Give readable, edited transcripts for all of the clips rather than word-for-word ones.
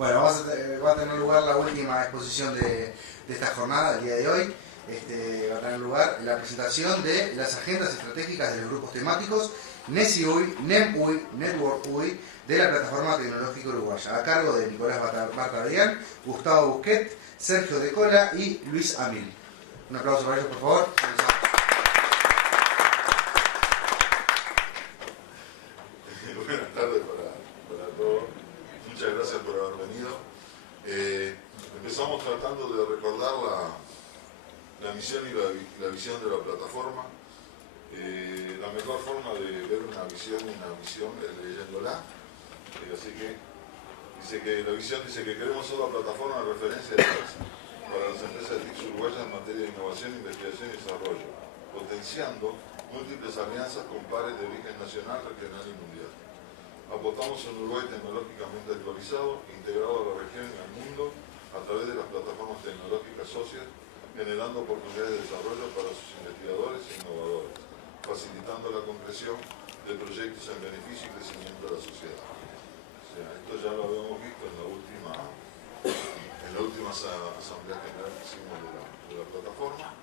Bueno, va a tener lugar la última exposición de esta jornada, del día de hoy. Va a tener lugar la presentación de las agendas estratégicas de los grupos temáticos NESI UI, NEM UI, Network UI de la Plataforma Tecnológica Uruguaya, a cargo de Nicolás Bartavegán, Gustavo Busquet, Sergio De Cola y Luis Amil. Un aplauso para ellos, por favor. Buenas tardes para todos. Muchas gracias por haber venido. Empezamos tratando de recordar la misión y la visión de la plataforma. La mejor forma de ver una visión y una misión es leyéndola. Así que la visión dice que queremos ser la plataforma de referencia de TICS para las empresas de TICS uruguayas en materia de innovación, investigación y desarrollo, potenciando múltiples alianzas con pares de origen nacional, regional y mundial. Apostamos a un Uruguay tecnológicamente actualizado, integrado a la región y al mundo a través de las plataformas tecnológicas socias, generando oportunidades de desarrollo para sus investigadores e innovadores, facilitando la concreción de proyectos en beneficio y crecimiento de la sociedad. O sea, esto ya lo habíamos visto en la última asamblea general que hicimos de la plataforma.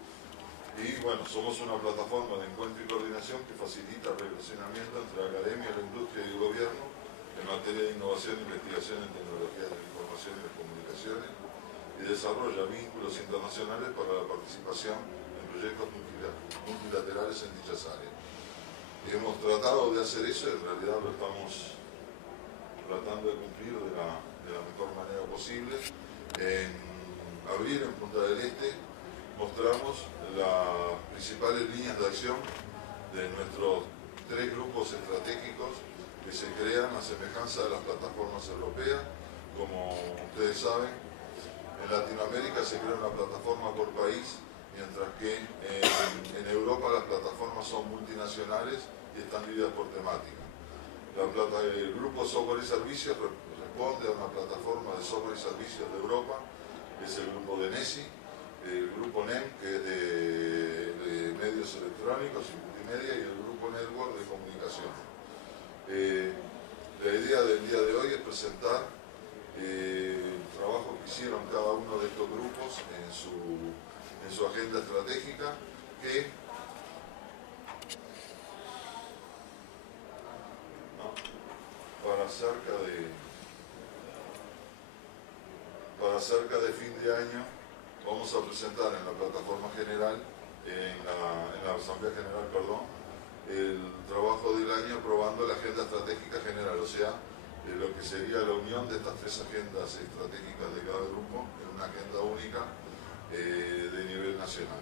Y bueno, somos una plataforma de encuentro y coordinación que facilita el relacionamiento entre la academia, la industria y el gobierno en materia de innovación e investigación en tecnologías de la información y las comunicaciones y desarrolla vínculos internacionales para la participación en proyectos multilaterales en dichas áreas. Y hemos tratado de hacer eso y en realidad lo estamos tratando de cumplir de la mejor manera posible. En abril, en Punta del Este, mostramos las principales líneas de acción de nuestros 3 grupos estratégicos que se crean a semejanza de las plataformas europeas. Como ustedes saben, en Latinoamérica se crea una plataforma por país, mientras que en Europa las plataformas son multinacionales y están divididas por temática. El grupo Software y Servicios responde a una plataforma de software y servicios de Europa, que es el grupo de NESI, el grupo NEM, que es de medios electrónicos y multimedia, y el grupo Network de comunicación. La idea del día de hoy es presentar el trabajo que hicieron cada uno de estos grupos en su agenda estratégica, que para cerca de fin de año vamos a presentar en la plataforma general, en la Asamblea General, el trabajo del año aprobando la agenda estratégica general, o sea, lo que sería la unión de estas 3 agendas estratégicas de cada grupo en una agenda única de nivel nacional.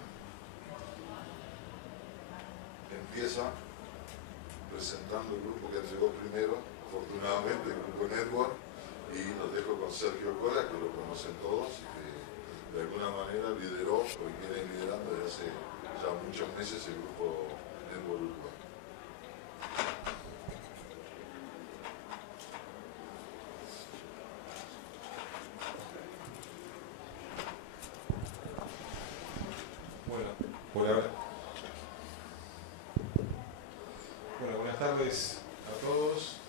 Empieza presentando el grupo que llegó primero, afortunadamente, el grupo Network, y los dejo con Sergio Cola, que lo conocen todos y que de alguna manera lideró, o viene liderando desde hace ya muchos meses, el grupo Network Uruguay. Bueno, buenas tardes a todos.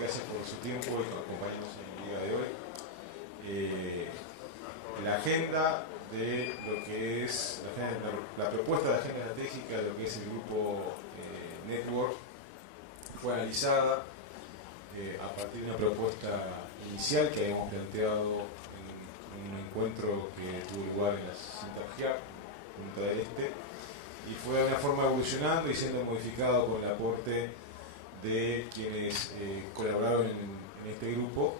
Gracias por su tiempo y por acompañarnos en el día de hoy. La agenda de lo que es la propuesta de agenda estratégica de lo que es el grupo Network fue analizada a partir de una propuesta inicial que habíamos planteado en un encuentro que tuvo lugar en la Cintargiar, Punta del Este, y fue de una forma evolucionando y siendo modificado con el aporte de quienes colaboraron en este grupo,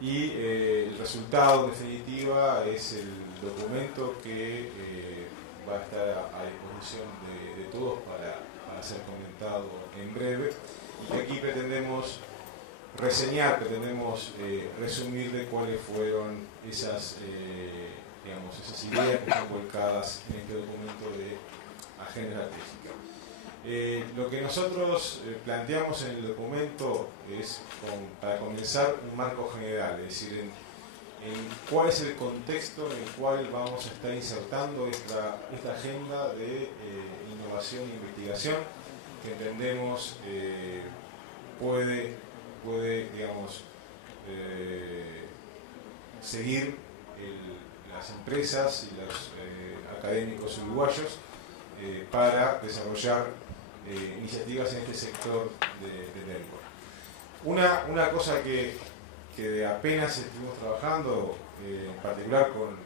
y el resultado en definitiva es el documento que va a estar a disposición de todos para ser comentado en breve, y que aquí pretendemos reseñar, pretendemos resumir de cuáles fueron esas ideas que están volcadas en este documento de agenda estratégica. Lo que nosotros planteamos en el documento es, para comenzar, un marco general, es decir, en cuál es el contexto en el cual vamos a estar insertando esta agenda de innovación e investigación, que entendemos puede seguir las empresas y los académicos uruguayos para desarrollar iniciativas en este sector de network. Una cosa que apenas estuvimos trabajando, en particular con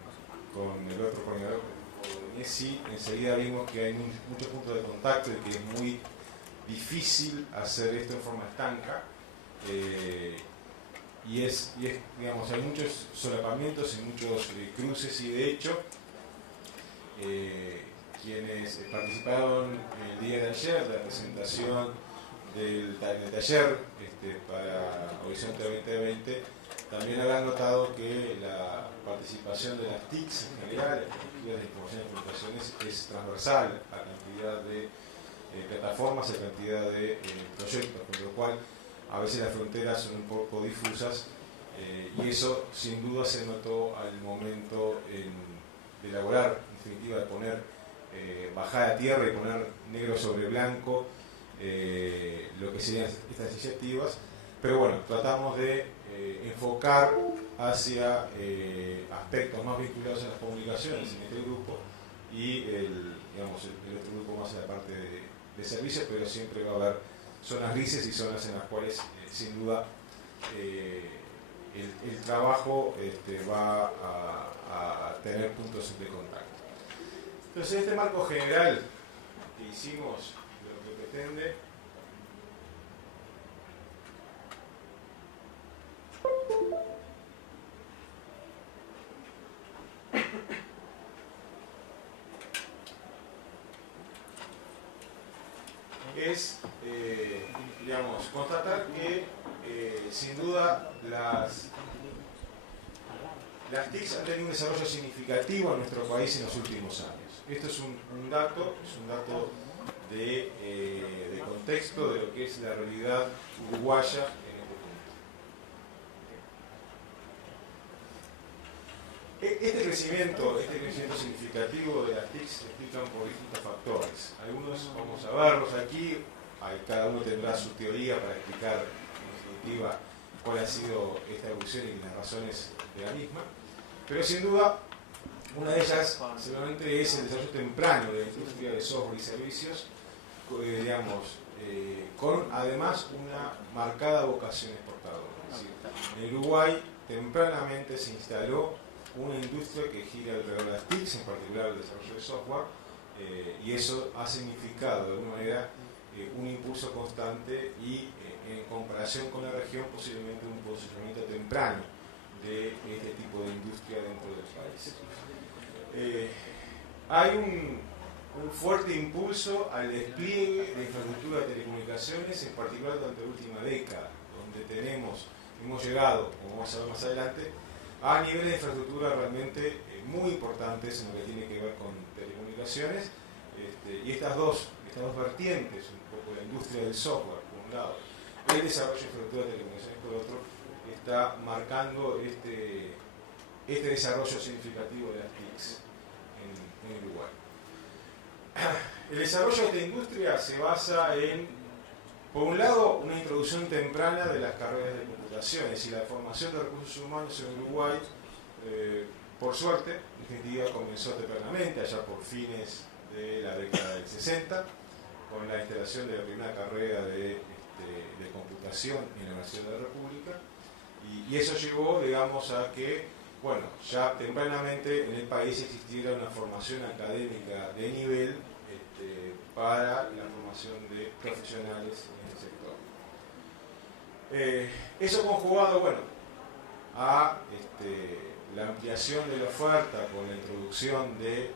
el otro coordinador, con ESI, enseguida vimos que hay muchos puntos de contacto y que es muy difícil hacer esto en forma estanca. Y digamos, hay muchos solapamientos y muchos cruces, y de hecho quienes participaron el día de ayer de la presentación del taller para Horizonte 2020 también habrán notado que la participación de las TICs en general, las Estructuras de Información y Comunicaciones, es transversal a la cantidad de plataformas, a la cantidad de proyectos, con lo cual a veces las fronteras son un poco difusas, y eso sin duda se notó al momento de elaborar, en definitiva, de poner, bajar a tierra y poner negro sobre blanco lo que serían estas iniciativas. Pero bueno, tratamos de enfocar hacia aspectos más vinculados a las comunicaciones en este grupo, y el otro grupo más en la parte de servicios, pero siempre va a haber zonas grises y zonas en las cuales sin duda el trabajo va a tener puntos de contacto. Entonces, este marco general que hicimos, lo que pretende es, constatar que sin duda las TICs han tenido un desarrollo significativo en nuestro país en los últimos años. Esto es un dato de contexto de lo que es la realidad uruguaya en este punto. Este crecimiento significativo de las TICs se explican por distintos factores. Algunos vamos a verlos aquí, cada uno tendrá su teoría para explicar en definitiva cuál ha sido esta evolución y las razones de la misma, pero sin duda una de ellas seguramente es el desarrollo temprano de la industria de software y servicios, con además una marcada vocación exportadora. Es decir, en Uruguay tempranamente se instaló una industria que gira alrededor de las TICs, en particular el desarrollo de software, y eso ha significado de alguna manera un impulso constante y en comparación con la región posiblemente un posicionamiento temprano de este tipo de industria dentro del país. Hay un fuerte impulso al despliegue de infraestructura de telecomunicaciones, en particular durante la última década, donde hemos llegado, como vamos a ver más adelante, a niveles de infraestructura realmente muy importantes en lo que tiene que ver con telecomunicaciones, y estas dos vertientes, un poco la industria del software por un lado, el desarrollo de infraestructura de telecomunicaciones por otro, está marcando este desarrollo significativo de las TICs en Uruguay. El desarrollo de esta industria se basa en, por un lado, una introducción temprana de las carreras de computaciones y la formación de recursos humanos en Uruguay, por suerte, en definitiva, comenzó tempranamente, allá por fines de la década del 60, con la instalación de la primera carrera de computación en la Universidad de la República, y eso llevó, digamos, a que, bueno, ya tempranamente en el país existiera una formación académica de nivel para la formación de profesionales en el sector. Eso conjugado, bueno, a la ampliación de la oferta con la introducción de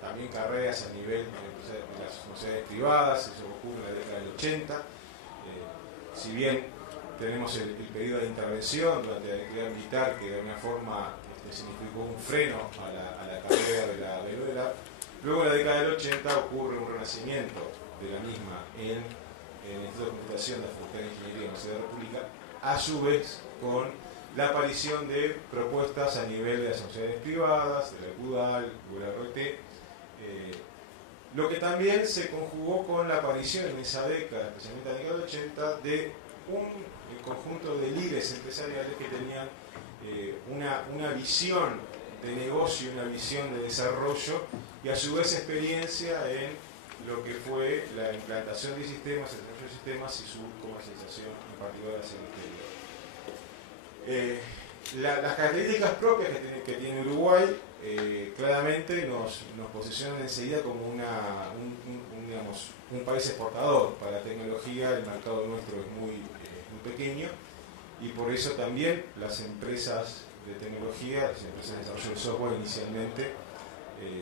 también carreras a nivel de las universidades privadas, eso ocurre en la década del 80. Si bien tenemos el periodo de intervención durante la dictadura militar, que de alguna forma significó un freno a la carrera de la ELA, luego en la década del 80 ocurre un renacimiento de la misma en el Instituto de Computación de la Facultad de Ingeniería de la Universidad de la República, a su vez con la aparición de propuestas a nivel de las universidades privadas, de la CUDAL, ULRT, lo que también se conjugó con la aparición en esa década, especialmente en la década del 80, de un conjunto de líderes empresariales que tenían una visión de negocio, una visión de desarrollo y a su vez experiencia en lo que fue la implantación de sistemas, el desarrollo de sistemas y su comercialización, en particular hacia el exterior. Las características propias que tiene Uruguay claramente nos posicionan enseguida como digamos, un país exportador para la tecnología. El mercado nuestro es muy pequeño y por eso también las empresas de tecnología, las empresas de desarrollo de software inicialmente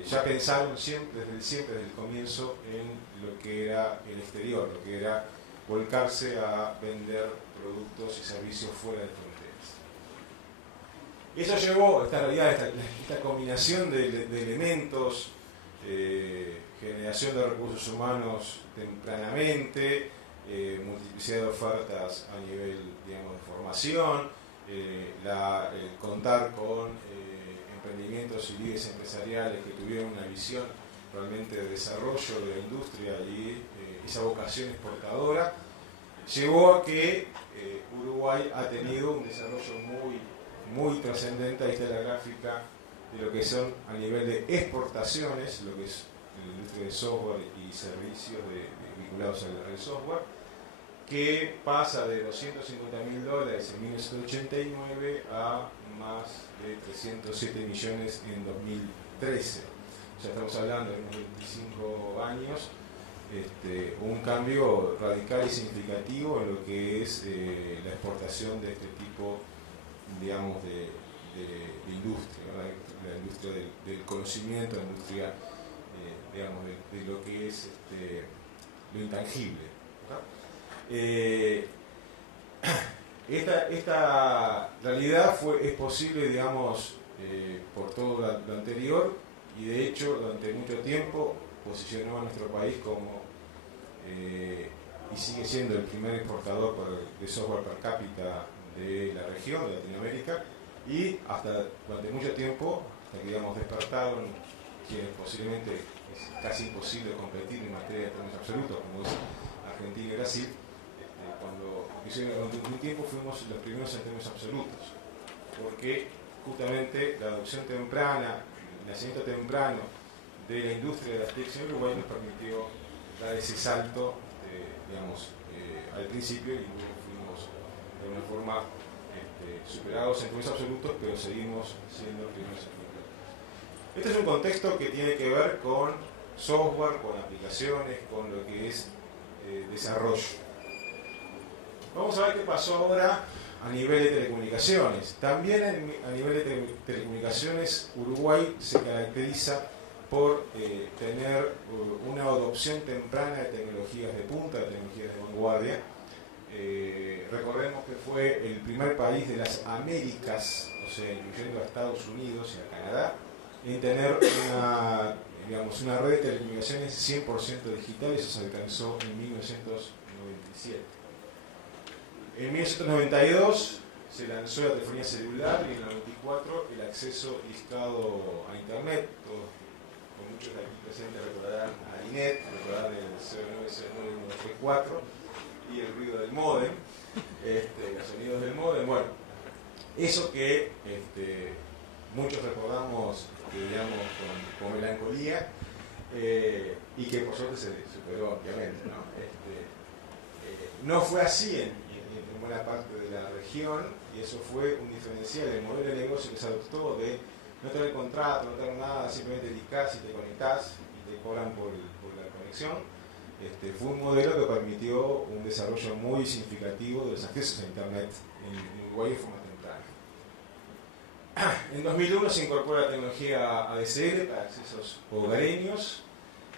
ya pensaron siempre desde el comienzo en lo que era el exterior, lo que era volcarse a vender productos y servicios fuera de fronteras. Eso llevó, esta combinación de elementos, generación de recursos humanos tempranamente, multiplicidad de ofertas a nivel, digamos, de formación, contar con emprendimientos y líderes empresariales que tuvieron una visión realmente de desarrollo de la industria y esa vocación exportadora, llevó a que Uruguay ha tenido un desarrollo muy trascendente. Ahí está la gráfica de lo que son a nivel de exportaciones, lo que es la industria de software y servicios vinculados al software, que pasa de $250.000 en 1989 a más de 307 millones en 2013. Ya estamos hablando de unos 25 años, un cambio radical y significativo en lo que es la exportación de este tipo, digamos, de industria, ¿verdad? La industria del conocimiento, la industria, digamos, de lo que es lo intangible, ¿verdad? Esta realidad es posible, digamos, por todo lo anterior, y de hecho durante mucho tiempo posicionó a nuestro país como y sigue siendo el primer exportador de software per cápita de la región, de Latinoamérica, y durante mucho tiempo, hasta que, digamos, despertaron quienes posiblemente es casi imposible competir en materia de términos absolutos, como es Argentina y Brasil. Durante un tiempo fuimos los primeros en términos absolutos, porque justamente la adopción temprana, el nacimiento temprano de la industria de las TICs en Uruguay nos permitió dar ese salto, digamos, al principio, y luego fuimos de una forma superados en términos absolutos, pero seguimos siendo primeros en términos. Este es un contexto que tiene que ver con software, con aplicaciones, con lo que es desarrollo. Vamos a ver qué pasó ahora a nivel de telecomunicaciones. También a nivel de telecomunicaciones, Uruguay se caracteriza por tener una adopción temprana de tecnologías de punta, de tecnologías de vanguardia. Recordemos que fue el primer país de las Américas, o sea, incluyendo a Estados Unidos y a Canadá, en tener una red de telecomunicaciones 100% digital. Eso se alcanzó en 1997. En 1992 se lanzó la telefonía celular, y en el 94 el acceso discado a Internet. Con muchos de aquí presentes recordarán a INET, recordarán el 0909-134 y el ruido del módem, los sonidos del módem. Bueno, eso que muchos recordamos, digamos, con melancolía, y que por suerte se superó, obviamente, ¿no? No fue así en buena parte de la región, y eso fue un diferencial del modelo de negocio que se adoptó, de no tener contrato, no tener nada, simplemente dedicás y te conectás y te cobran por la conexión. Fue un modelo que permitió un desarrollo muy significativo de los accesos a Internet en Uruguay de forma temprana. En 2001 se incorpora la tecnología ADSL para accesos hogareños,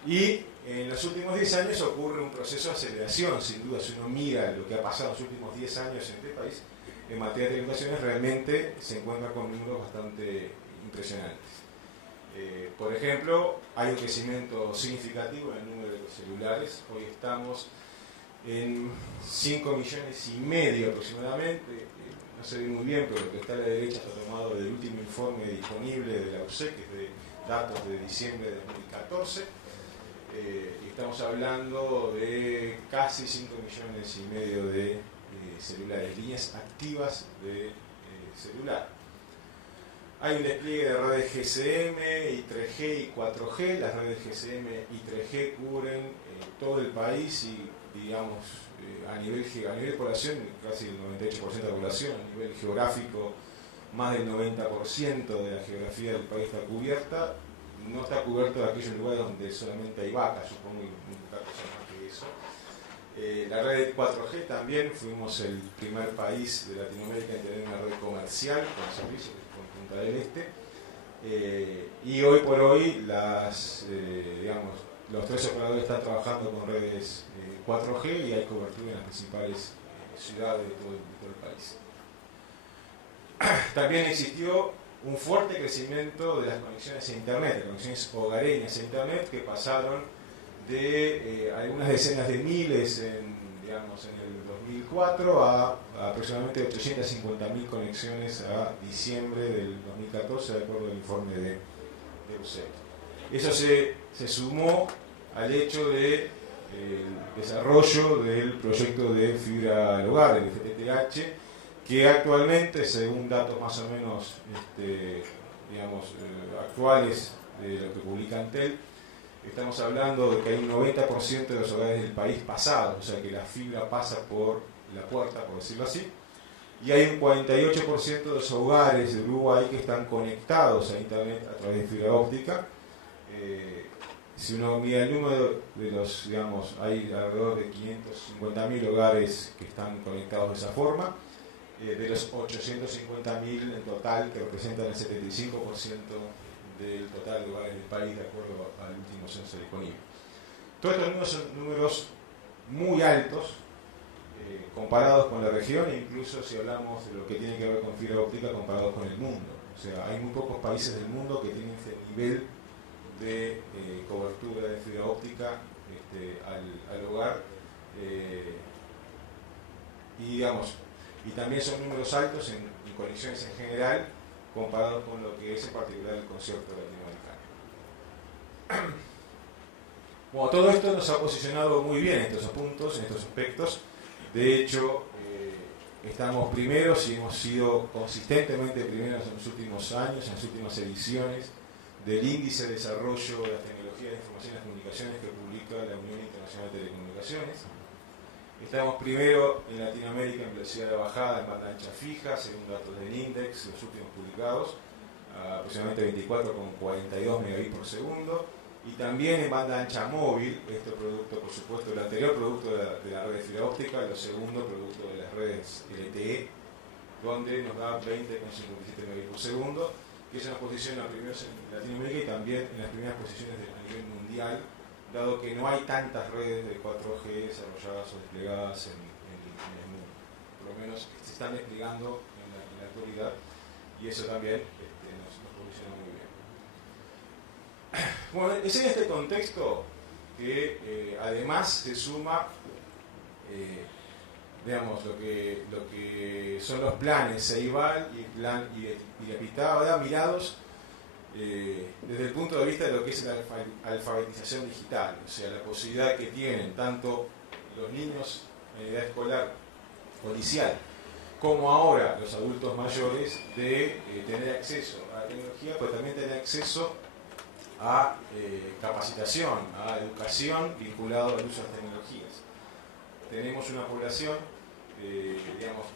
y en los últimos 10 años ocurre un proceso de aceleración. Sin duda, si uno mira lo que ha pasado en los últimos 10 años en este país en materia de telecomunicaciones, realmente se encuentra con números bastante impresionantes. Por ejemplo, hay un crecimiento significativo en el número de celulares. Hoy estamos en 5,5 millones aproximadamente. No se ve muy bien, pero lo que está a la derecha está tomado del último informe disponible de la UCE, que es de datos de diciembre de 2014. Y estamos hablando de casi 5,5 millones de celulares, líneas activas de celular. Hay un despliegue de redes GSM y 3G y 4G. Las redes GSM y 3G cubren todo el país y, digamos, a nivel de población, casi el 98% de la población, a nivel geográfico, más del 90% de la geografía del país está cubierta. No está cubierto en aquellos lugares donde solamente hay vacas, supongo, y muchas cosas más que eso. La red 4G también, fuimos el primer país de Latinoamérica en tener una red comercial con servicios con Punta del Este. Y hoy por hoy los tres operadores están trabajando con redes 4G y hay cobertura en las principales ciudades de todo el país. También existió un fuerte crecimiento de las conexiones a Internet, conexiones hogareñas a Internet, que pasaron de algunas decenas de miles en el 2004 a aproximadamente 850.000 conexiones a diciembre del 2014, de acuerdo al informe de UCEP. Eso se sumó al hecho del desarrollo del proyecto de fibra al hogar, el FTTH, que actualmente, según datos más o menos actuales de lo que publica Entel, estamos hablando de que hay un 90% de los hogares del país pasados, o sea que la fibra pasa por la puerta, por decirlo así, y hay un 48% de los hogares de Uruguay que están conectados a Internet a través de fibra óptica. Si uno mira el número de los, hay alrededor de 550.000 hogares que están conectados de esa forma, de los 850.000 en total, que representan el 75% del total de hogares del país, de acuerdo al último censo de Conib. Todos estos números son números muy altos, comparados con la región, e incluso si hablamos de lo que tiene que ver con fibra óptica, comparados con el mundo. O sea, hay muy pocos países del mundo que tienen este nivel de cobertura de fibra óptica al hogar. Y también son números altos en conexiones en general, comparados con lo que es en particular el concierto latinoamericano. Bueno, todo esto nos ha posicionado muy bien en estos puntos, en estos aspectos. De hecho, estamos primeros y hemos sido consistentemente primeros en los últimos años, en las últimas ediciones del Índice de Desarrollo de las Tecnologías de Información y las Comunicaciones que publica la Unión Internacional de Telecomunicaciones. Estamos primero en Latinoamérica en velocidad de bajada en banda ancha fija, según datos del INDEX, los últimos publicados, aproximadamente 24,42 megabits por segundo. Y también en banda ancha móvil, este producto, por supuesto, el anterior producto de la red de fibra óptica, el segundo producto de las redes LTE, donde nos da 20,57 megabits por segundo, que eso nos posiciona primero en Latinoamérica y también en las primeras posiciones a nivel mundial, dado que no hay tantas redes de 4G desarrolladas o desplegadas en el mundo. Por lo menos se están desplegando en la actualidad, y eso también nos posiciona muy bien. Bueno, es en este contexto que además se suma lo que son los planes CEIBAL y plan Pirapitaba, mirados desde el punto de vista de lo que es la alfabetización digital, o sea, la posibilidad que tienen tanto los niños en edad escolar o inicial como ahora los adultos mayores de tener acceso a la tecnología, pero también tener acceso a capacitación, a educación vinculado al uso de las tecnologías. Tenemos una población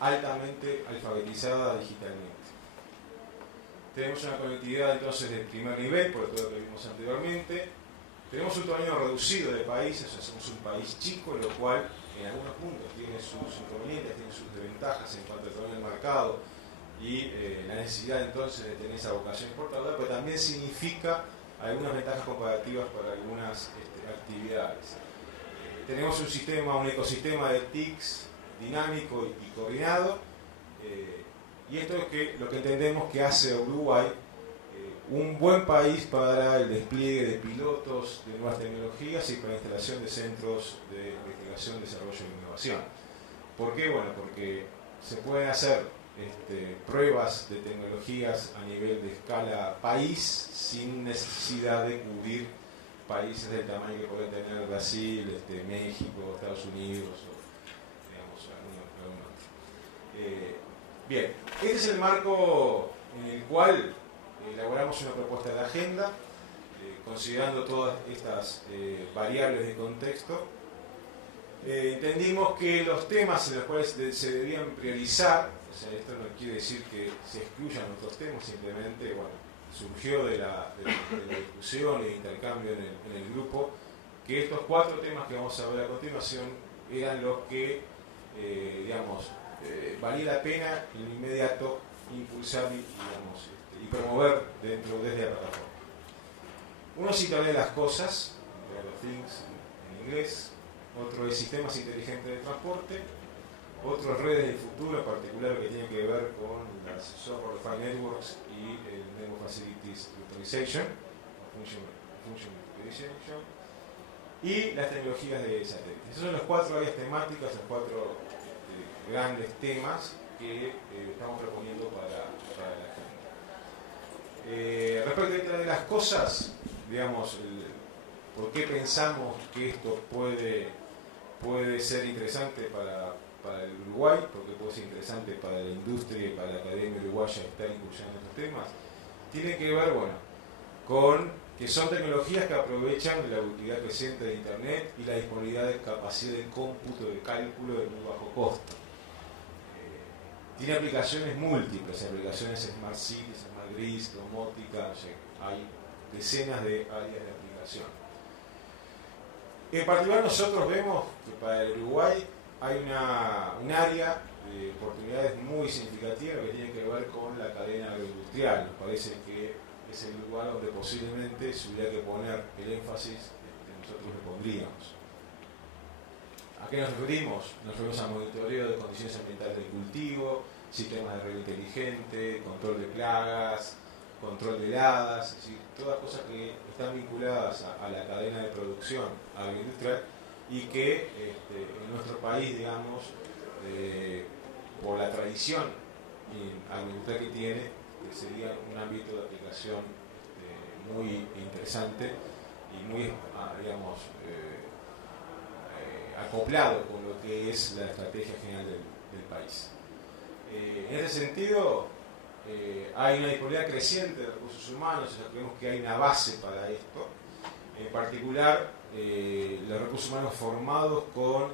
altamente alfabetizada digitalmente. Tenemos una conectividad entonces de primer nivel, por todo lo que vimos anteriormente. Tenemos un tamaño reducido de países, o sea, somos un país chico, lo cual en algunos puntos tiene sus inconvenientes, tiene sus desventajas en cuanto al tamaño del mercado y la necesidad entonces de tener esa vocación exportadora, pero también significa algunas ventajas comparativas para algunas actividades. Tenemos un ecosistema de TICs dinámico y coordinado, y esto es lo que entendemos que hace a Uruguay un buen país para el despliegue de pilotos de nuevas tecnologías y para la instalación de centros de investigación, desarrollo e innovación. ¿Por qué? Bueno, porque se pueden hacer pruebas de tecnologías a nivel de escala país sin necesidad de cubrir países del tamaño que puede tener Brasil, México, Estados Unidos o algún otro. Bien, este es el marco en el cual elaboramos una propuesta de agenda, considerando todas estas variables de contexto. Entendimos que los temas en los cuales se debían priorizar, o sea, esto no quiere decir que se excluyan otros temas, simplemente, bueno, surgió de la discusión y de intercambio en el grupo, que estos 4 temas que vamos a ver a continuación eran los que, valía la pena en lo inmediato impulsar y promover desde la plataforma. Uno es Internet de las Cosas, Internet of Things en inglés, otro es Sistemas Inteligentes de Transporte, otro es Redes del Futuro, en particular que tiene que ver con las Software Defined Networks y el Network Facilities Utilization, Function Utilization, y las tecnologías de satélites. Esos son los 4 áreas temáticas, los 4 grandes temas que estamos proponiendo para la agenda. Respecto a Internet de las Cosas, ¿por qué pensamos que esto puede ser interesante para el Uruguay? Porque puede ser interesante para la industria y para la academia uruguaya estar incursionando en estos temas. Tiene que ver, con que son tecnologías que aprovechan la utilidad creciente de Internet y la disponibilidad de capacidad de cómputo, de cálculo de muy bajo costo. Tiene aplicaciones múltiples, aplicaciones Smart Cities, Smart Grids, domótica, hay decenas de áreas de aplicación. En particular nosotros vemos que para el Uruguay hay un área de oportunidades muy significativa que tiene que ver con la cadena agroindustrial. Nos parece que es el lugar donde posiblemente se hubiera que poner el énfasis que nosotros le pondríamos. ¿A qué nos referimos? Nos referimos a monitoreo de condiciones ambientales del cultivo, sistemas de riego inteligente, control de plagas, control de heladas, es decir, todas cosas que están vinculadas a la cadena de producción agroindustrial y que en nuestro país, por la tradición agroindustrial que tiene, sería un ámbito de aplicación muy interesante y muy, acoplado con lo que es la estrategia general del país. En ese sentido, hay una disponibilidad creciente de recursos humanos, o sea, creemos que hay una base para esto. En particular, los recursos humanos formados o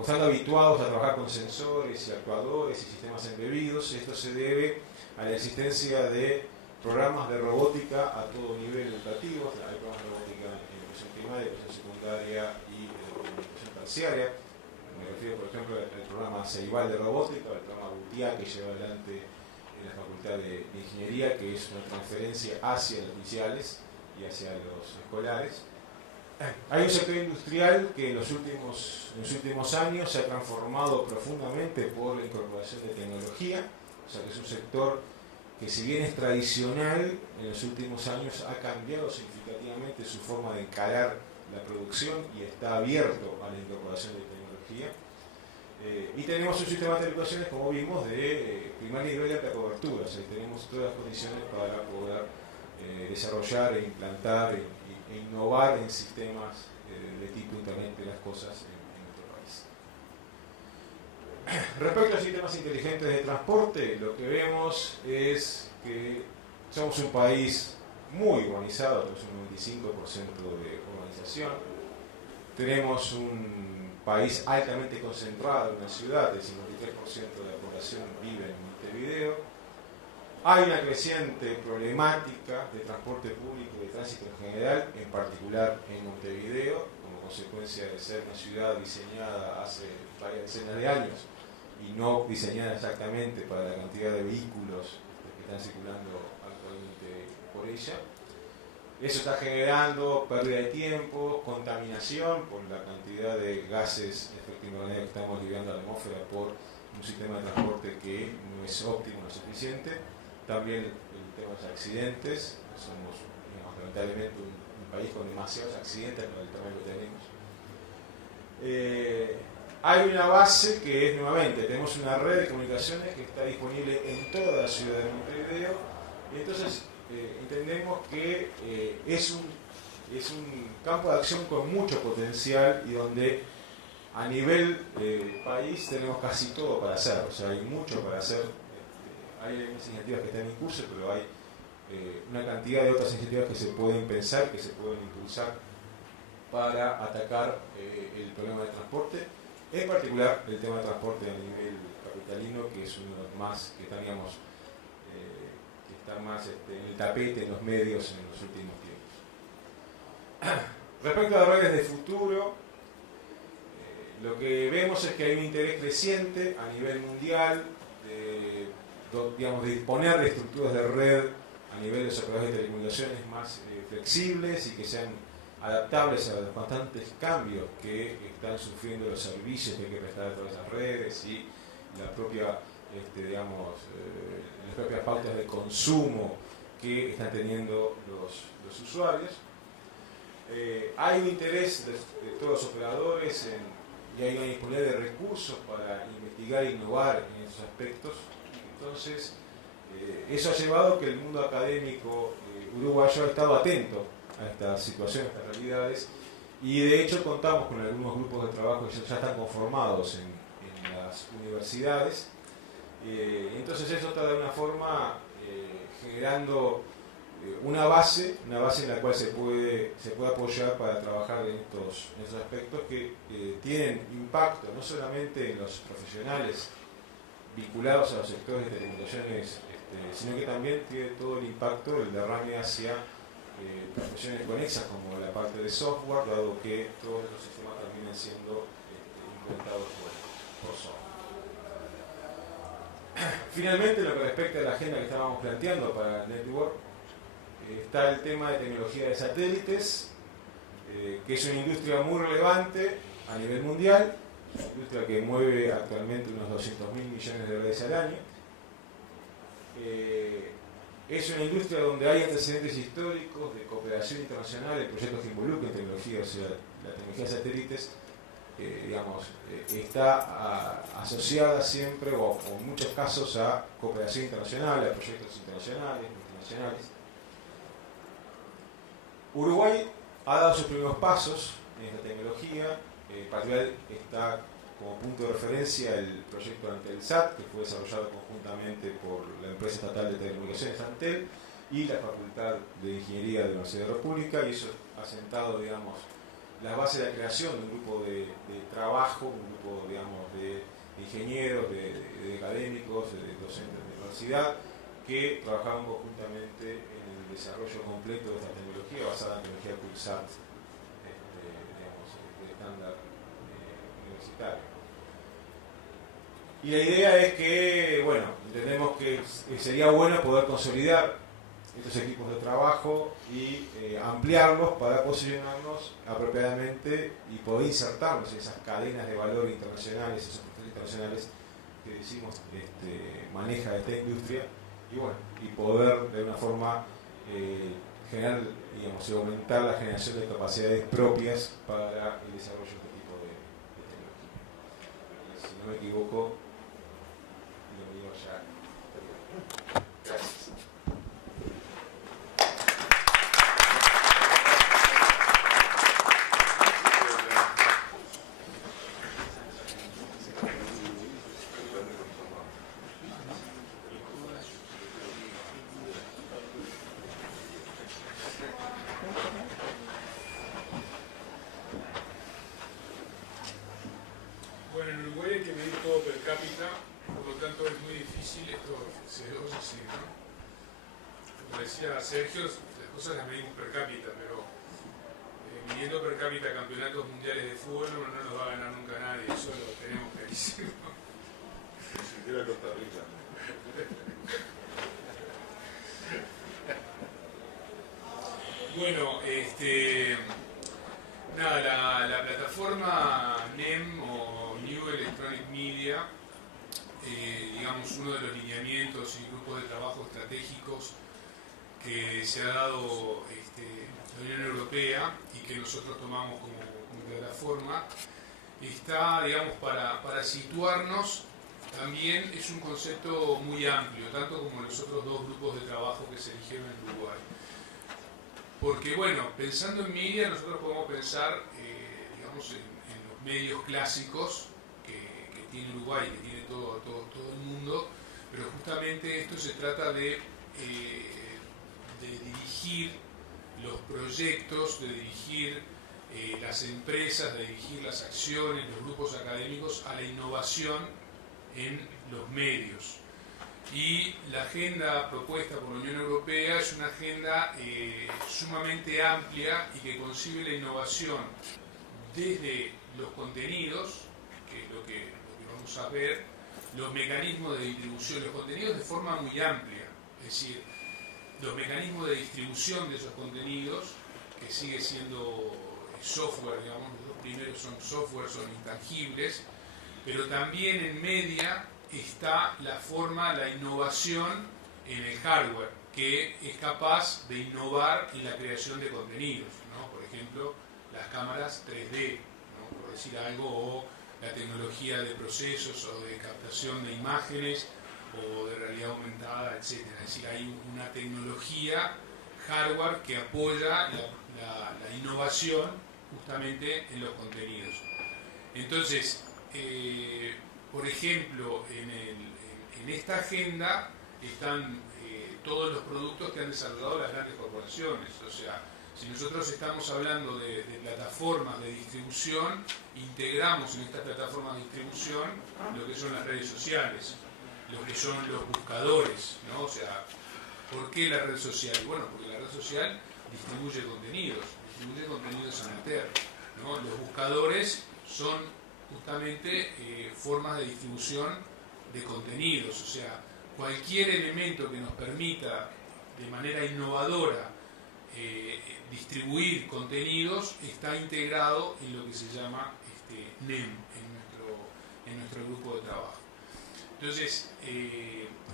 estando habituados a trabajar con sensores y actuadores y sistemas embebidos. Esto se debe a la existencia de programas de robótica a todo nivel educativo. Hay programas de robótica en educación primaria, educación secundaria y educación terciaria. Me refiero, por ejemplo, al programa Ceibal de robótica, al programa UTIA que lleva adelante en la Facultad de Ingeniería, que es una transferencia hacia los iniciales y hacia los escolares. Hay un sector industrial que en los últimos años se ha transformado profundamente por la incorporación de tecnología, o sea que es un sector que, si bien es tradicional, en los últimos años ha cambiado significativamente su forma de encarar la producción y está abierto a la incorporación de tecnología. Y tenemos un sistema de telecomunicaciones, como vimos, de primer nivel de alta cobertura, o sea, tenemos todas las condiciones para poder desarrollar e implantar e innovar en sistemas de tipo Internet de las Cosas en nuestro país. Respecto a sistemas inteligentes de transporte, lo que vemos es que somos un país muy urbanizado, tenemos un 95% de urbanización, tenemos un país altamente concentrado en la ciudad, el 53% de la población vive en Montevideo. Hay una creciente problemática de transporte público y de tránsito en general, en particular en Montevideo, como consecuencia de ser una ciudad diseñada hace varias decenas de años y no diseñada exactamente para la cantidad de vehículos que están circulando actualmente por ella. Eso está generando pérdida de tiempo, contaminación por la cantidad de gases de efecto invernadero que estamos liberando a la atmósfera por un sistema de transporte que no es óptimo, no es eficiente. También el tema de los accidentes, somos lamentablemente un país con demasiados accidentes con el tamaño que tenemos. Hay una base que es, nuevamente, tenemos una red de comunicaciones que está disponible en toda la ciudad de Montevideo, y entonces entendemos que es un campo de acción con mucho potencial y donde a nivel país tenemos casi todo para hacer, o sea, hay mucho para hacer. Hay iniciativas que están en curso, pero hay una cantidad de otras iniciativas que se pueden pensar, que se pueden impulsar para atacar el problema del transporte, en particular el tema del transporte a nivel capitalino, que es uno de los más que estaríamos que está más en el tapete en los medios en los últimos tiempos. Respecto a las redes de futuro, lo que vemos es que hay un interés creciente a nivel mundial digamos, de disponer de estructuras de red a nivel de los operadores de telecomunicaciones más flexibles y que sean adaptables a los constantes cambios que están sufriendo los servicios que hay que prestar a todas esas redes y la propia, las propias pautas de consumo que están teniendo los usuarios. Hay un interés de todos los operadores y hay una disponibilidad de recursos para investigar e innovar en esos aspectos. Entonces, eso ha llevado a que el mundo académico uruguayo ha estado atento a estas situaciones, a estas realidades, y de hecho contamos con algunos grupos de trabajo que ya están conformados en las universidades. Entonces eso está de alguna forma generando una base en la cual se puede apoyar para trabajar en estos aspectos que tienen impacto no solamente en los profesionales vinculados a los sectores de telecomunicaciones, sino que también tiene todo el impacto, el derrame hacia profesiones conexas como la parte de software, dado que todos los sistemas terminan siendo implementados por software. Finalmente, lo que respecta a la agenda que estábamos planteando para el network, está el tema de tecnología de satélites, que es una industria muy relevante a nivel mundial, una industria que mueve actualmente unos 200.000 millones de dólares al año. Es una industria donde hay antecedentes históricos de cooperación internacional en proyectos que involucran tecnología, o sea, la tecnología de satélites está asociada siempre o en muchos casos a cooperación internacional, a proyectos internacionales, multinacionales. Uruguay ha dado sus primeros pasos en esta tecnología, en particular está como punto de referencia el proyecto Antelsat, que fue desarrollado conjuntamente por la empresa estatal de telecomunicaciones Antel y la Facultad de Ingeniería de la Universidad de la República, y eso ha sentado, digamos, las bases de la creación de un grupo de trabajo, un grupo, digamos, de ingenieros, de académicos, de docentes de la universidad, que trabajaban conjuntamente en el desarrollo completo de esta tecnología basada en tecnología Pulsat, digamos, de estándar universitario. Y la idea es que, bueno, entendemos que sería bueno poder consolidar estos equipos de trabajo y ampliarlos para posicionarnos apropiadamente y poder insertarnos en esas cadenas de valor internacionales, esos procesos internacionales que decimos maneja esta industria, y bueno, y poder de alguna forma generar, digamos, y aumentar la generación de capacidades propias para el desarrollo de este tipo de tecnología. Y si no me equivoco, lo mío ya. Gracias. Bueno, en Uruguay hay que medir todo per cápita, por lo tanto es muy difícil esto, se debe decir, ¿no? Como decía Sergio, las cosas las medimos per cápita, pero midiendo per cápita campeonatos mundiales de fútbol no nos va a ganar nunca nadie, eso lo tenemos clarísimo. Ni siquiera Costa Rica. Bueno, nada, la plataforma NEM o New Electronic Media, digamos, uno de los lineamientos y grupos de trabajo estratégicos que se ha dado la Unión Europea y que nosotros tomamos como plataforma, está, digamos, para situarnos. También es un concepto muy amplio, tanto como los otros dos grupos de trabajo que se eligieron en Uruguay. Porque, bueno, pensando en media, nosotros podemos pensar, digamos, en los medios clásicos que tiene Uruguay, que tiene todo el mundo, pero justamente esto se trata de dirigir los proyectos, de dirigir las empresas, de dirigir las acciones, los grupos académicos a la innovación en los medios. Y la agenda propuesta por la Unión Europea es una agenda sumamente amplia y que concibe la innovación desde los contenidos, que es lo que vamos a ver, los mecanismos de distribución, los contenidos de forma muy amplia, es decir, los mecanismos de distribución de esos contenidos, que sigue siendo software, digamos, los dos primeros son software, son intangibles, pero también en media está la forma, la innovación en el hardware, que es capaz de innovar en la creación de contenidos, ¿no? Por ejemplo, las cámaras 3D, ¿no? Por decir algo, o la tecnología de procesos o de captación de imágenes o de realidad aumentada, etc. Es decir, hay una tecnología hardware que apoya la innovación justamente en los contenidos. Entonces, por ejemplo, en esta agenda están todos los productos que han desarrollado las grandes corporaciones. O sea, si nosotros estamos hablando de plataformas de distribución, integramos en estas plataformas de distribución lo que son las redes sociales, lo que son los buscadores, ¿no? O sea, ¿por qué la red social? Bueno, porque la red social distribuye contenidos amateur, ¿no? Los buscadores son justamente formas de distribución de contenidos, o sea, cualquier elemento que nos permita de manera innovadora distribuir contenidos está integrado en lo que se llama NEM, en nuestro grupo de trabajo. Entonces,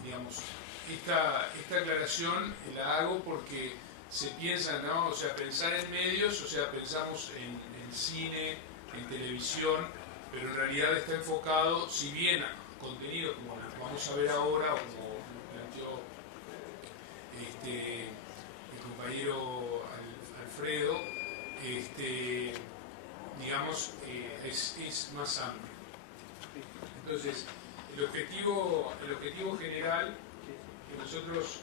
digamos, esta aclaración la hago porque se piensa, ¿no? O sea, pensar en medios, o sea, pensamos en cine, en televisión, pero en realidad está enfocado, si bien a contenidos como lo que vamos a ver ahora, o como planteó el compañero Alfredo, digamos, es más amplio. Entonces, el objetivo general que nosotros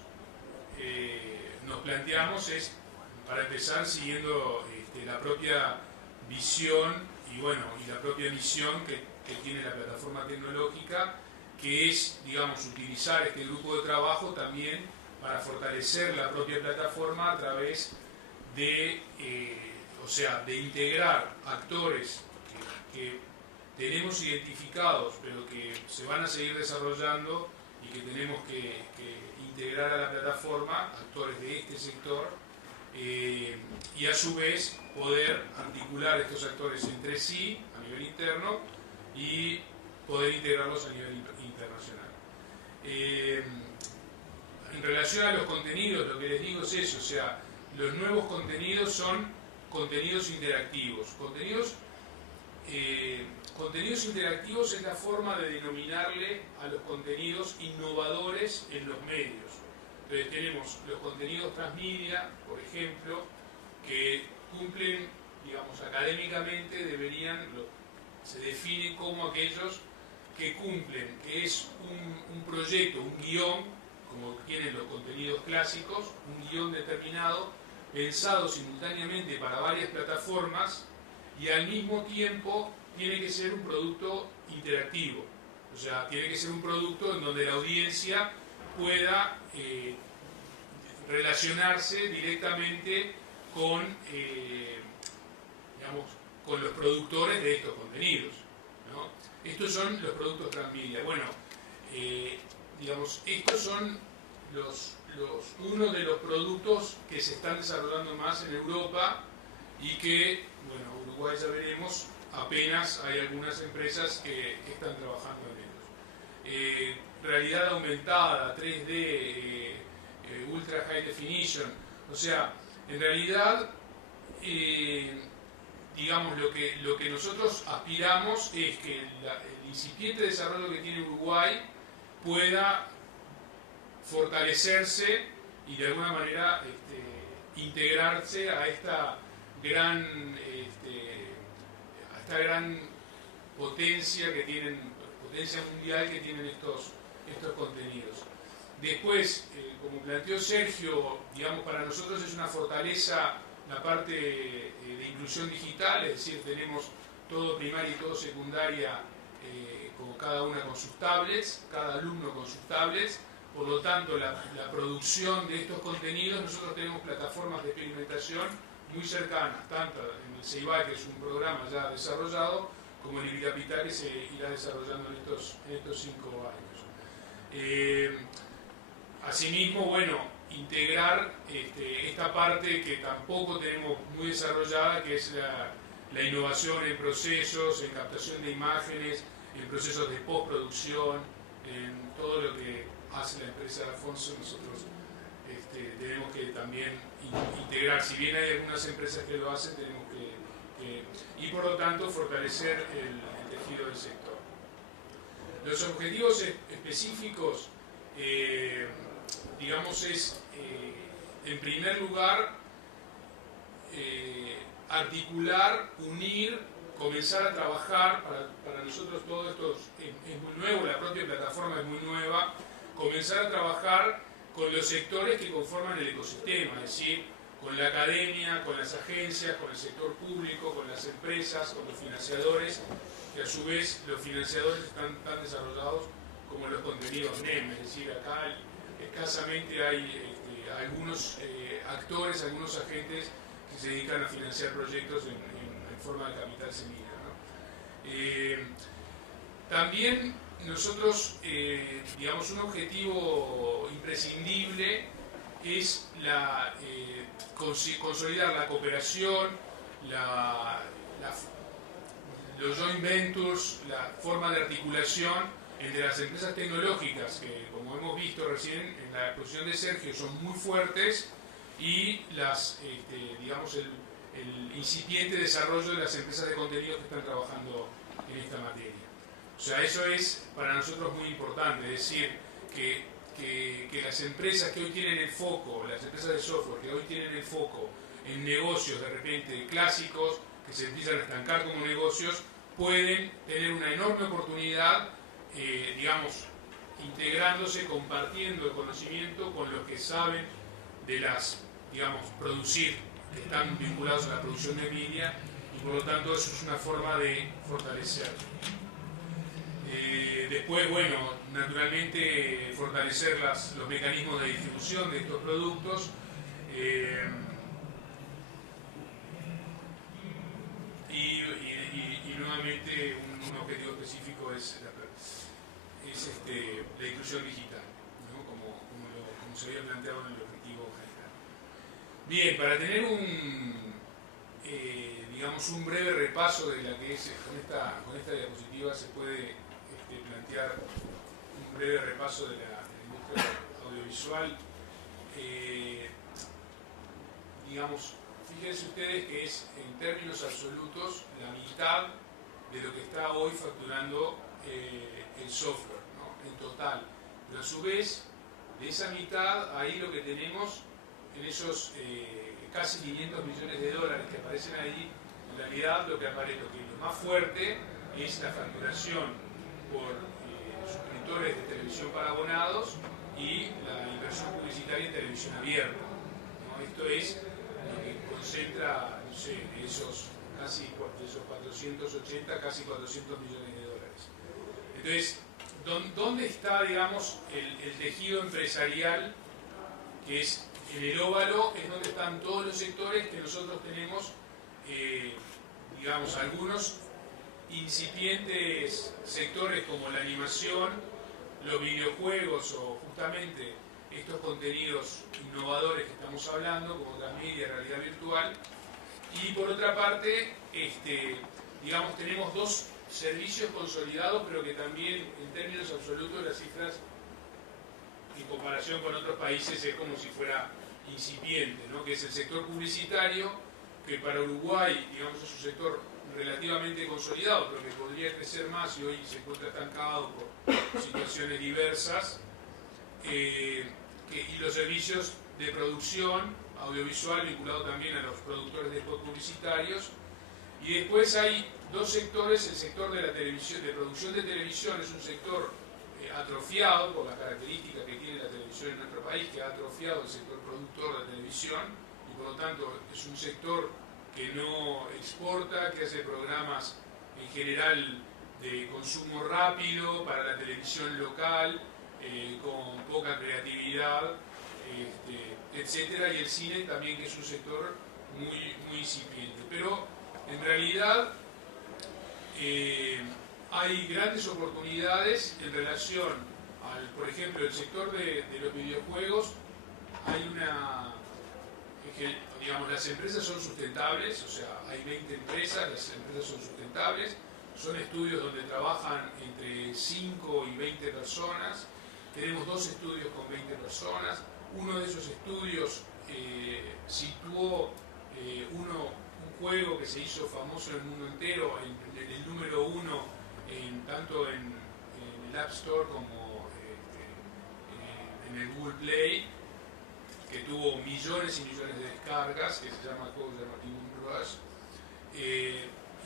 nos planteamos es, para empezar, siguiendo la propia visión y la propia misión que tiene la plataforma tecnológica, que es, digamos, utilizar este grupo de trabajo también para fortalecer la propia plataforma a través de, de integrar actores que tenemos identificados, pero que se van a seguir desarrollando y que tenemos que integrar a la plataforma, actores de este sector, y a su vez poder articular estos actores entre sí a nivel interno y poder integrarlos a nivel internacional. En relación a los contenidos, lo que les digo es eso, o sea, los nuevos contenidos son contenidos interactivos. Contenidos interactivos es la forma de denominarle a los contenidos innovadores en los medios. Entonces tenemos los contenidos transmedia, por ejemplo, que cumplen, digamos, académicamente se definen como aquellos que cumplen, que es un proyecto, un guión, como tienen los contenidos clásicos, un guión determinado, pensado simultáneamente para varias plataformas y al mismo tiempo tiene que ser un producto interactivo. O sea, tiene que ser un producto en donde la audiencia pueda relacionarse directamente con, con los productores de estos contenidos, ¿no? Estos son los productos transmedia. Bueno, estos son uno de los productos que se están desarrollando más en Europa y que, Uruguay ya veremos, apenas hay algunas empresas que están trabajando en ellos. Realidad aumentada, 3D, Ultra High Definition, o sea, en realidad, lo que nosotros aspiramos es que el incipiente desarrollo que tiene Uruguay pueda fortalecerse y de alguna manera integrarse a esta gran potencia mundial que tienen estos contenidos. Después, como planteó Sergio, digamos, para nosotros es una fortaleza la parte de inclusión digital, es decir, tenemos todo primaria y todo secundaria, como cada una con sus tablets, cada alumno con sus tablets. Por lo tanto, la producción de estos contenidos, nosotros tenemos plataformas de experimentación muy cercanas, tanto en el CEIBAE, que es un programa ya desarrollado, como en el Capital, que se irá desarrollando en estos 5 años. Asimismo, bueno, integrar esta parte que tampoco tenemos muy desarrollada, que es la innovación en procesos, en captación de imágenes, en procesos de postproducción, en todo lo que hace la empresa Alfonso. Nosotros tenemos que también integrar, si bien hay algunas empresas que lo hacen, tenemos que y por lo tanto fortalecer el tejido del sector. Los objetivos específicos, digamos, es en primer lugar articular, unir, comenzar a trabajar. Para nosotros todo esto es muy nuevo, la propia plataforma es muy nueva. Comenzar a trabajar con los sectores que conforman el ecosistema, es decir, con la academia, con las agencias, con el sector público, con las empresas, con los financiadores, que a su vez los financiadores están tan desarrollados como los contenidos NEM, es decir, acá escasamente hay algunos actores, algunos agentes que se dedican a financiar proyectos en forma de capital semilla, ¿no? También nosotros, digamos, un objetivo imprescindible es consolidar la cooperación, los joint ventures, la forma de articulación entre las empresas tecnológicas, que como hemos visto recién en la exposición de Sergio son muy fuertes, y digamos, el incipiente desarrollo de las empresas de contenidos que están trabajando en esta materia. O sea, eso es para nosotros muy importante, es decir, que las empresas que hoy tienen el foco, las empresas de software que hoy tienen el foco en negocios de repente clásicos, que se empiezan a estancar como negocios, pueden tener una enorme oportunidad, digamos, integrándose, compartiendo el conocimiento con los que saben de digamos, producir, que están vinculados a la producción de media, y por lo tanto eso es una forma de fortalecer. Después, bueno, naturalmente fortalecer los mecanismos de distribución de estos productos, y nuevamente un objetivo específico es la inclusión digital, ¿no? como se había planteado en el objetivo general. Bien, para tener digamos, un breve repaso de la que es, con esta diapositiva se puede plantear un breve repaso de la industria audiovisual. Digamos, fíjense ustedes que es en términos absolutos la mitad de lo que está hoy facturando el software, ¿no? En total. Pero a su vez, de esa mitad, ahí lo que tenemos en esos casi 500 millones de dólares que aparecen ahí, en realidad lo que más fuerte es la facturación por suscriptores de televisión para abonados y la inversión publicitaria en televisión abierta, ¿no? Esto es lo que concentra, no sé, de esos 480, casi 400 millones de dólares. Entonces, ¿dónde está, digamos, el tejido empresarial, que es en el óvalo? Es donde están todos los sectores que nosotros tenemos, digamos, algunos incipientes sectores como la animación, los videojuegos o justamente estos contenidos innovadores que estamos hablando, como transmedia, realidad virtual. Y por otra parte, digamos, tenemos dos servicios consolidados, pero que también en términos absolutos las cifras en comparación con otros países es como si fuera incipiente, ¿no? Que es el sector publicitario, que para Uruguay, digamos, es un sector relativamente consolidado, pero que podría crecer más y hoy se encuentra estancado por situaciones diversas, y los servicios de producción audiovisual vinculado también a los productores de spot publicitarios. Y después hay dos sectores: el sector de la televisión, de producción de televisión, es un sector atrofiado por las características que tiene la televisión en nuestro país, que ha atrofiado el sector productor de televisión y por lo tanto es un sector que no exporta, que hace programas en general de consumo rápido para la televisión local, con poca creatividad, etcétera, y el cine también, que es un sector muy incipiente. Pero en realidad hay grandes oportunidades en relación al, por ejemplo, el sector de los videojuegos. Hay digamos, las empresas son sustentables, o sea, hay 20 empresas, las empresas son sustentables, son estudios donde trabajan entre 5 y 20 personas, tenemos 2 estudios con 20 personas, uno de esos estudios situó un juego que se hizo famoso en el mundo entero, en el número 1, tanto en el App Store como en el Google Play, que tuvo millones y millones de descargas, que se llama el juego llamativo Rush. Y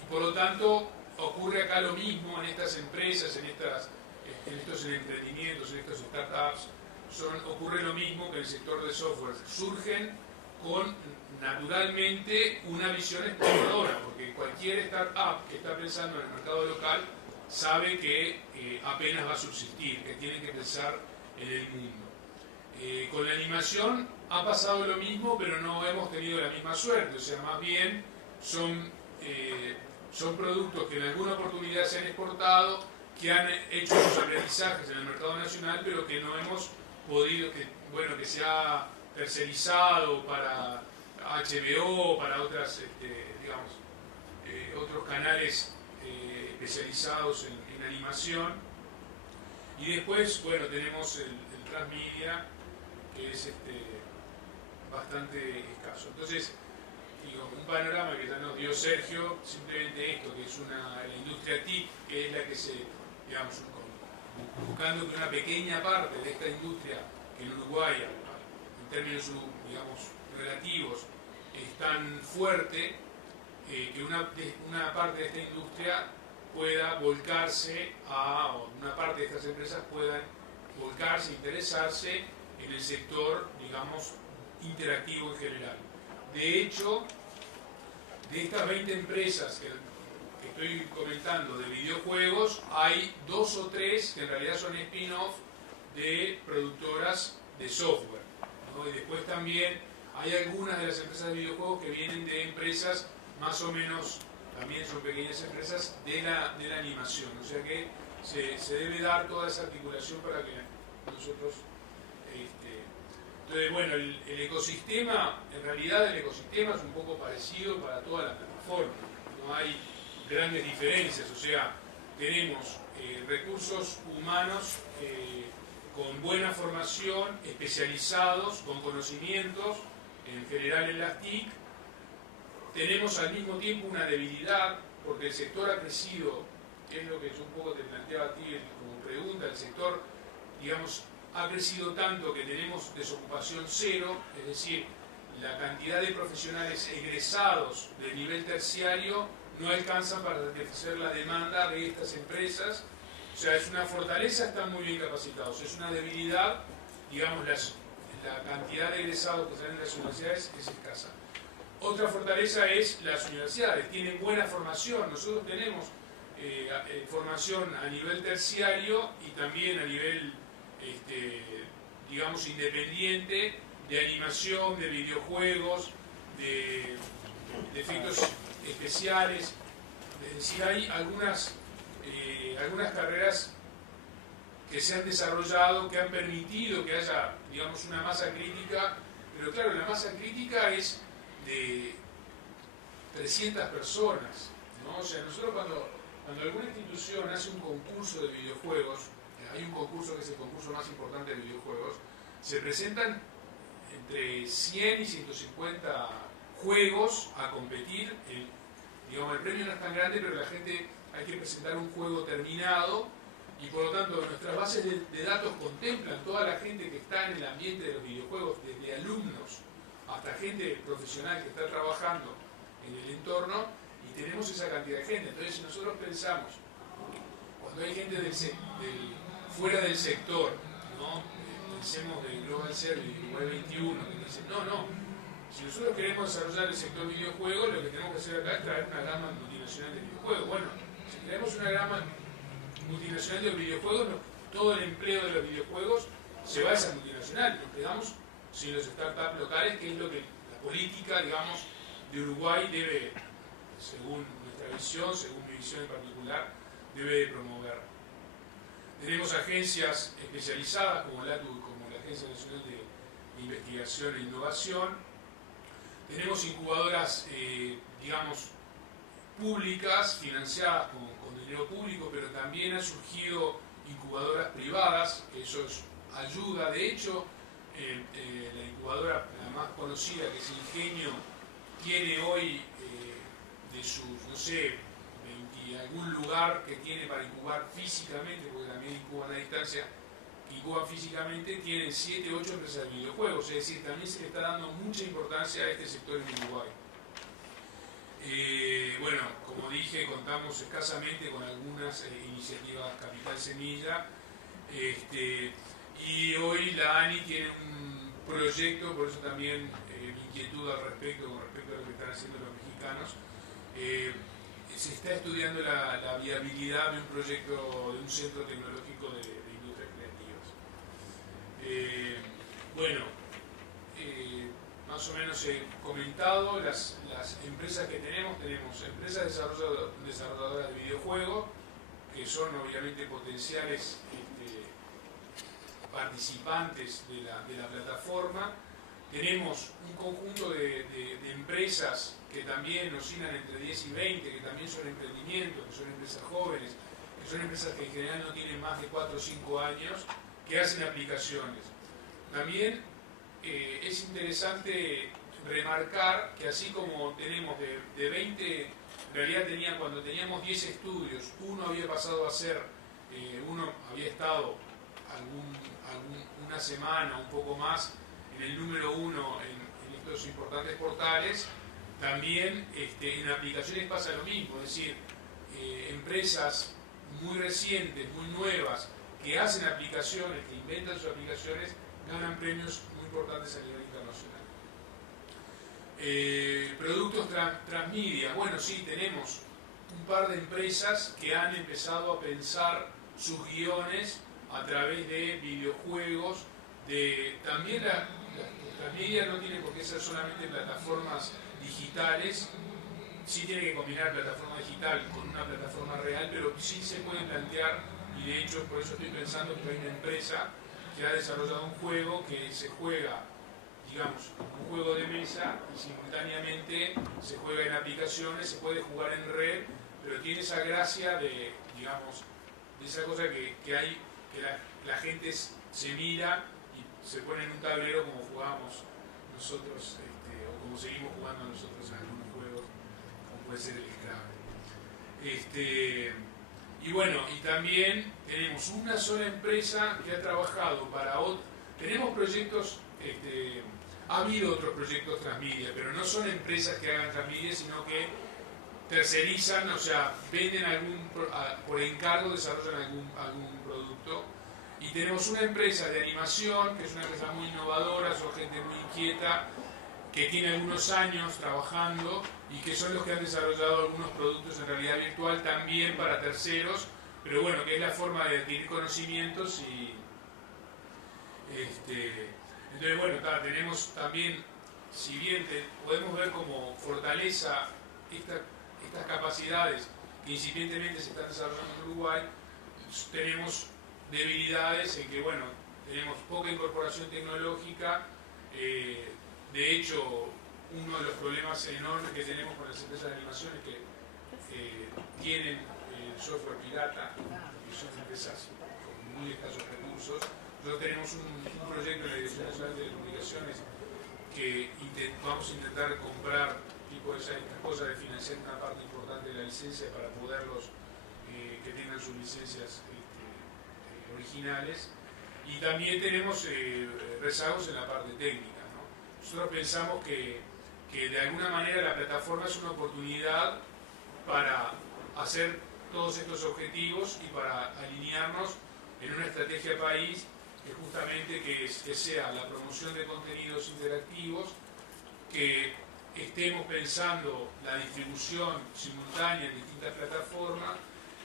por lo tanto ocurre acá lo mismo en estas empresas, en estos emprendimientos, en estos startups, ocurre lo mismo que en el sector de software. Surgen con naturalmente una visión exportadora, porque cualquier startup que está pensando en el mercado local sabe que apenas va a subsistir, que tiene que pensar en el mundo. Con la animación ha pasado lo mismo, pero no hemos tenido la misma suerte, o sea, más bien son productos que en alguna oportunidad se han exportado, que han hecho sus aprendizajes en el mercado nacional, pero que no hemos podido, que se ha tercerizado para HBO, para otras, otros canales especializados en animación. Y después, bueno, tenemos el transmedia, que es bastante escaso. Entonces, digo, un panorama que ya nos dio Sergio, simplemente esto, que es la industria TIC, que es la que buscando que una pequeña parte de esta industria, que en Uruguay, en términos, relativos, es tan fuerte, que una parte de esta industria pueda volcarse o una parte de estas empresas puedan volcarse, interesarse en el sector, interactivo en general. De hecho, de estas 20 empresas que estoy comentando de videojuegos, hay 2 o 3 que en realidad son spin-off de productoras de software, ¿no? Y después también hay algunas de las empresas de videojuegos que vienen de empresas más o menos, también son pequeñas empresas, de la animación. O sea que se debe dar toda esa articulación para que nosotros... Entonces, bueno, el ecosistema, en realidad el ecosistema es un poco parecido para todas las plataformas. No hay grandes diferencias, o sea, tenemos recursos humanos con buena formación, especializados, con conocimientos, en general en las TIC. Tenemos al mismo tiempo una debilidad, porque el sector ha crecido, que es lo que yo un poco te planteaba a ti como pregunta, el sector, ha crecido tanto que tenemos desocupación cero, es decir, la cantidad de profesionales egresados del nivel terciario no alcanzan para satisfacer la demanda de estas empresas. O sea, es una fortaleza, están muy bien capacitados, es una debilidad, la cantidad de egresados que salen de las universidades es escasa. Otra fortaleza es las universidades, tienen buena formación. Nosotros tenemos formación a nivel terciario y también a nivel, independiente, de animación, de videojuegos, de efectos especiales. Es decir, hay algunas carreras que se han desarrollado, que han permitido que haya, una masa crítica, pero claro, la masa crítica es de 300 personas, ¿no? O sea, nosotros cuando alguna institución hace un concurso de videojuegos, hay un concurso que es el concurso más importante de videojuegos, se presentan entre 100 y 150 juegos a competir. El premio no es tan grande, pero la gente hay que presentar un juego terminado y por lo tanto nuestras bases de datos contemplan toda la gente que está en el ambiente de los videojuegos, desde alumnos hasta gente profesional que está trabajando en el entorno, y tenemos esa cantidad de gente. Entonces, si nosotros pensamos, cuando hay gente del fuera del sector, ¿no? Pensemos de Global Service, Web 21, que dicen, no, si nosotros queremos desarrollar el sector videojuegos, lo que tenemos que hacer acá es traer una gama multinacional de videojuegos. Bueno, si traemos una gama multinacional de videojuegos, todo el empleo de los videojuegos se va a esa multinacional. Nos quedamos sin los startups locales, que es lo que la política, digamos, de Uruguay debe, según nuestra visión, según mi visión en particular, debe de promover. Tenemos agencias especializadas como la Agencia Nacional de Investigación e Innovación. Tenemos incubadoras, digamos, públicas, financiadas con dinero público, pero también han surgido incubadoras privadas, que eso ayuda. De hecho, la incubadora la más conocida, que es Ingenio, tiene hoy de sus, no sé, algún lugar que tiene para incubar físicamente, porque también incuban a distancia, incuban físicamente, tienen 7, 8 empresas de videojuegos, es decir, también se le está dando mucha importancia a este sector en Uruguay. Bueno, como dije, contamos escasamente con algunas iniciativas Capital Semilla, y hoy la ANI tiene un proyecto, por eso también mi inquietud con respecto a lo que están haciendo los mexicanos. Se está estudiando la viabilidad de un proyecto, de un centro tecnológico de industrias creativas. Bueno, más o menos he comentado las empresas que tenemos empresas desarrolladoras de videojuegos, que son obviamente potenciales participantes de la plataforma. Tenemos un conjunto de empresas que también oscilan entre 10 y 20, que también son emprendimientos, que son empresas jóvenes, que son empresas que en general no tienen más de 4 o 5 años, que hacen aplicaciones. También es interesante remarcar que así como tenemos de 20, en realidad cuando teníamos 10 estudios, uno había pasado a ser, uno había estado una semana, un poco más, en el número 1 en estos importantes portales. También en aplicaciones pasa lo mismo, es decir, empresas muy recientes, muy nuevas, que hacen aplicaciones, que inventan sus aplicaciones, ganan premios muy importantes a nivel internacional. Productos transmedia, bueno, sí, tenemos un par de empresas que han empezado a pensar sus guiones a través de videojuegos, también las transmedia no tiene por qué ser solamente plataformas digitales, sí tiene que combinar plataforma digital con una plataforma real, pero sí se puede plantear, y de hecho por eso estoy pensando que hay una empresa que ha desarrollado un juego que se juega, digamos, un juego de mesa y simultáneamente se juega en aplicaciones, se puede jugar en red, pero tiene esa gracia de, digamos, de esa cosa que hay, que la gente se mira y se pone en un tablero como jugamos nosotros, o como seguimos jugando nosotros en algunos juegos, como puede ser el Scrabble. Y bueno, y también tenemos una sola empresa que ha trabajado para otros. Tenemos proyectos, ha habido otros proyectos transmedia, pero no son empresas que hagan transmedia, sino que tercerizan, o sea, venden por encargo, desarrollan algún producto. Y tenemos una empresa de animación, que es una empresa muy innovadora, son gente muy inquieta, que tiene algunos años trabajando y que son los que han desarrollado algunos productos en realidad virtual también para terceros, pero bueno, que es la forma de adquirir conocimientos y entonces bueno, tenemos también, si bien podemos ver como fortaleza estas capacidades que incipientemente se están desarrollando en Uruguay, tenemos debilidades en que, bueno, tenemos poca incorporación tecnológica. De hecho, uno de los problemas enormes que tenemos con las empresas de animación es que tienen software pirata, que son empresas con muy escasos recursos. Nosotros tenemos un proyecto en la Dirección Nacional de Telecomunicaciones que vamos a intentar comprar esas cosas de financiar una parte importante de la licencia para poderlos que tengan sus licencias originales. Y también tenemos rezagos en la parte técnica, ¿no? Nosotros pensamos que de alguna manera la plataforma es una oportunidad para hacer todos estos objetivos y para alinearnos en una estrategia de país que justamente que sea la promoción de contenidos interactivos, que estemos pensando la distribución simultánea en distintas plataformas,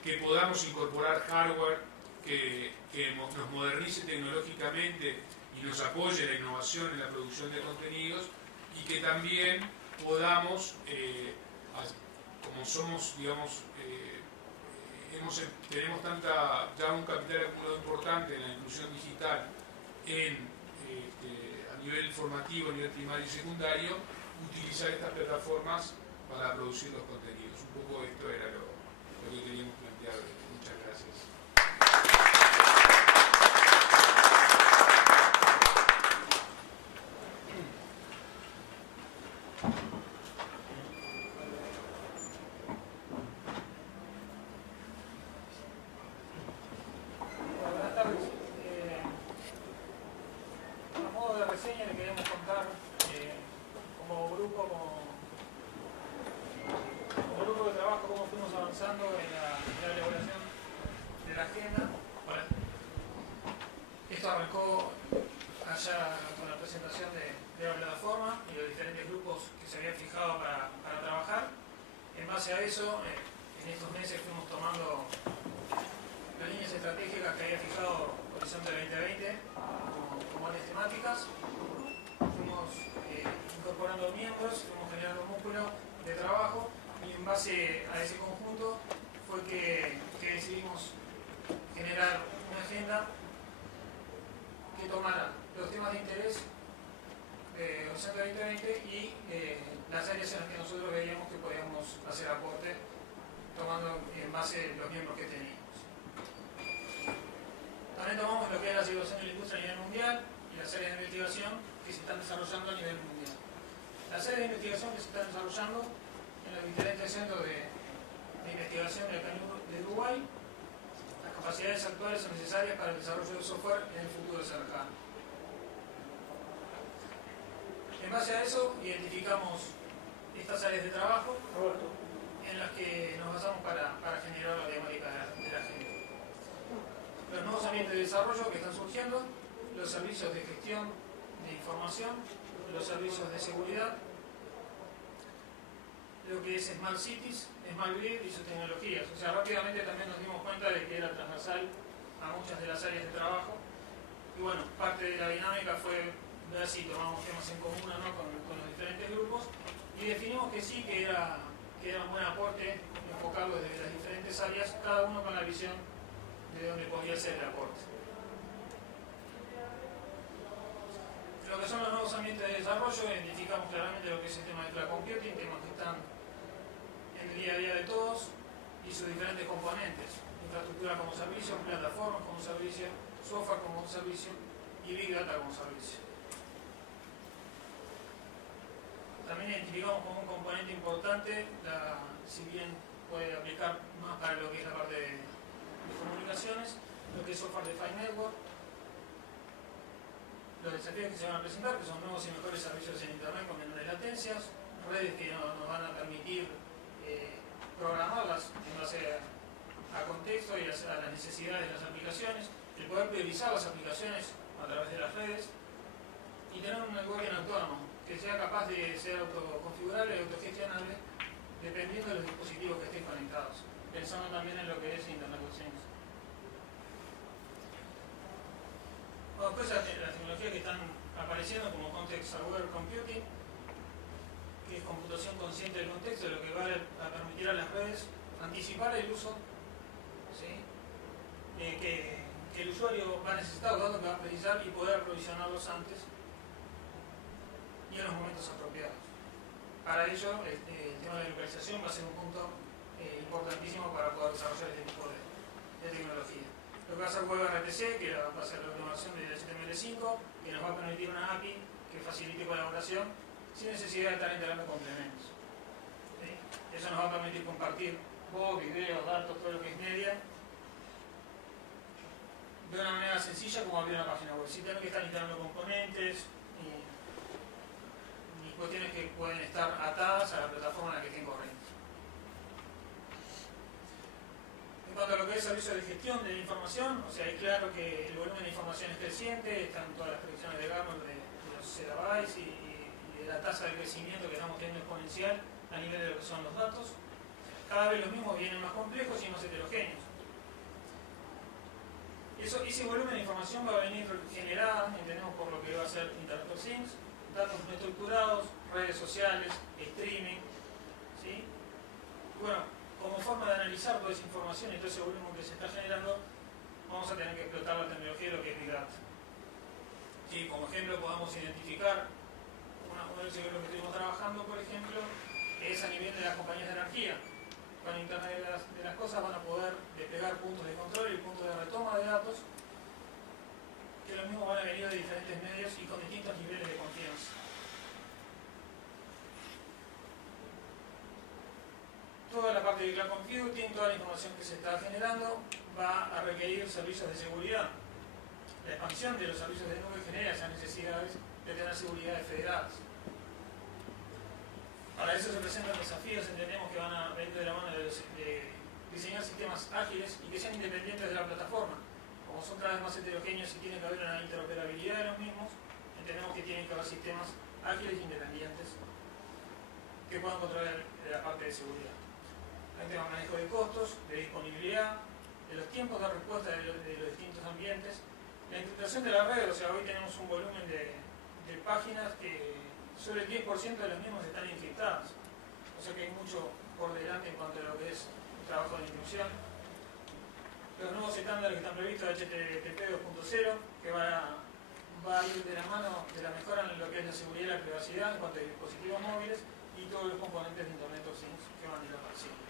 que podamos incorporar hardware que nos modernice tecnológicamente y nos apoye la innovación en la producción de contenidos, y que también podamos, como somos, digamos, tenemos ya un capital acumulado importante en la inclusión digital a nivel formativo, a nivel primario y secundario, utilizar estas plataformas para producir los contenidos. Un poco esto era lo que queríamos plantear. Muchas gracias. Buenas tardes. A modo de reseña le queremos contar como grupo de trabajo cómo fuimos avanzando en la elaboración de la agenda. Bueno, esto arrancó allá con la presentación de la plataforma y los diferentes grupos que se habían fijado para trabajar. En base a eso, en estos meses fuimos tomando las líneas estratégicas que había fijado Horizonte 2020 como áreas temáticas. Fuimos incorporando miembros, fuimos generando un músculo de trabajo, y en base a ese conjunto fue que decidimos generar una agenda que tomara los temas de interés de Horizonte 2020 y las áreas en las que nosotros veíamos que podíamos hacer aporte, tomando en base los miembros que teníamos. También tomamos lo que es la situación de la industria a nivel mundial y las áreas de investigación que se están desarrollando a nivel mundial. Las áreas de investigación que se están desarrollando en los diferentes centros de investigación de acá de Uruguay, las capacidades actuales son necesarias para el desarrollo de software en el futuro cercano. En base a eso, identificamos estas áreas de trabajo en las que nos basamos para generar la temática de la agenda. Los nuevos ambientes de desarrollo que están surgiendo, los servicios de gestión de información, los servicios de seguridad, lo que es Smart Cities, Smart Grid y sus tecnologías. O sea, rápidamente también nos dimos cuenta de que era transversal a muchas de las áreas de trabajo. Y bueno, parte de la dinámica fue ver si tomamos temas en común o no con los diferentes grupos, y definimos que sí, que era un buen aporte enfocarlo desde las diferentes áreas, cada uno con la visión de dónde podría ser el aporte. Lo que son los nuevos ambientes de desarrollo, identificamos claramente lo que es el tema de cloud computing, temas que están en el día a día de todos y sus diferentes componentes: infraestructura como servicio, plataformas como servicio, software como servicio y big data como servicio. También identificamos como un componente importante, si bien puede aplicar más para lo que es la parte de comunicaciones, lo que es Software Defined Network, los desafíos que se van a presentar, que son nuevos y mejores servicios en Internet con menores latencias, redes que nos van a permitir programarlas en base a contexto y a las necesidades de las aplicaciones, el poder priorizar las aplicaciones a través de las redes, y tener un networking autónomo que sea capaz de ser autoconfigurable y autogestionable dependiendo de los dispositivos que estén conectados, pensando también en lo que es Internet of Things. Bueno, pues las tecnologías que están apareciendo como Context Aware Computing, que es computación consciente del contexto, lo que va a permitir a las redes anticipar el uso, ¿sí? Que el usuario va a necesitar, los datos que va a precisar, y poder aprovisionarlos antes y en los momentos apropiados. Para ello, el tema de la localización va a ser un punto importantísimo para poder desarrollar este tipo de tecnología. Lo que va a hacer WebRTC, que va a ser la automación de HTML5, que nos va a permitir una API que facilite colaboración sin necesidad de estar integrando complementos. ¿Sí? Eso nos va a permitir compartir voz, videos, datos, todo lo que es media, de una manera sencilla como abrir una página web, sin tener que estar instalando componentes ni cuestiones que pueden estar atadas a la plataforma en la que estén corriendo. En cuanto a lo que es servicio de gestión de la información, o sea, es claro que el volumen de información es creciente, están todas las predicciones de Gartner de los zettabytes y de la tasa de crecimiento que estamos teniendo exponencial a nivel de lo que son los datos. Cada vez los mismos vienen más complejos y más heterogéneos. Ese volumen de información va a venir generada, entendemos, por lo que va a ser Internet of Things, datos no estructurados, redes sociales, streaming, ¿sí? Bueno, como forma de analizar toda esa información y todo ese volumen que se está generando, vamos a tener que explotar la tecnología de lo que es Big Data. ¿Sí? Como ejemplo, podamos identificar uno de los ejemplos que estuvimos trabajando, por ejemplo, es a nivel de las compañías de energía. Con Internet de las cosas van a poder desplegar puntos de control y puntos de retoma de datos, que lo mismo van a venir de diferentes medios y con distintos niveles de confianza. Toda la parte de cloud computing, toda la información que se está generando, va a requerir servicios de seguridad. La expansión de los servicios de nube genera esas necesidades de tener seguridades federadas. Para eso se presentan desafíos, entendemos que van a venir de la mano de diseñar sistemas ágiles y que sean independientes de la plataforma. Como son cada vez más heterogéneos y tiene que haber una interoperabilidad de los mismos, entendemos que tienen que haber sistemas ágiles e independientes que puedan controlar la parte de seguridad. Hay temas de manejo de costos, de disponibilidad, de los tiempos de respuesta de los distintos ambientes, la encriptación de la red, o sea, hoy tenemos un volumen de páginas que sobre el 10% de los mismos están encriptadas, o sea que hay mucho por delante en cuanto a lo que es el trabajo de encriptación. Los nuevos estándares que están previstos de HTTP 2.0, que va a ir de la mano de la mejora en lo que es la seguridad y la privacidad en cuanto a dispositivos móviles y todos los componentes de Internet of Things que van a ir apareciendo.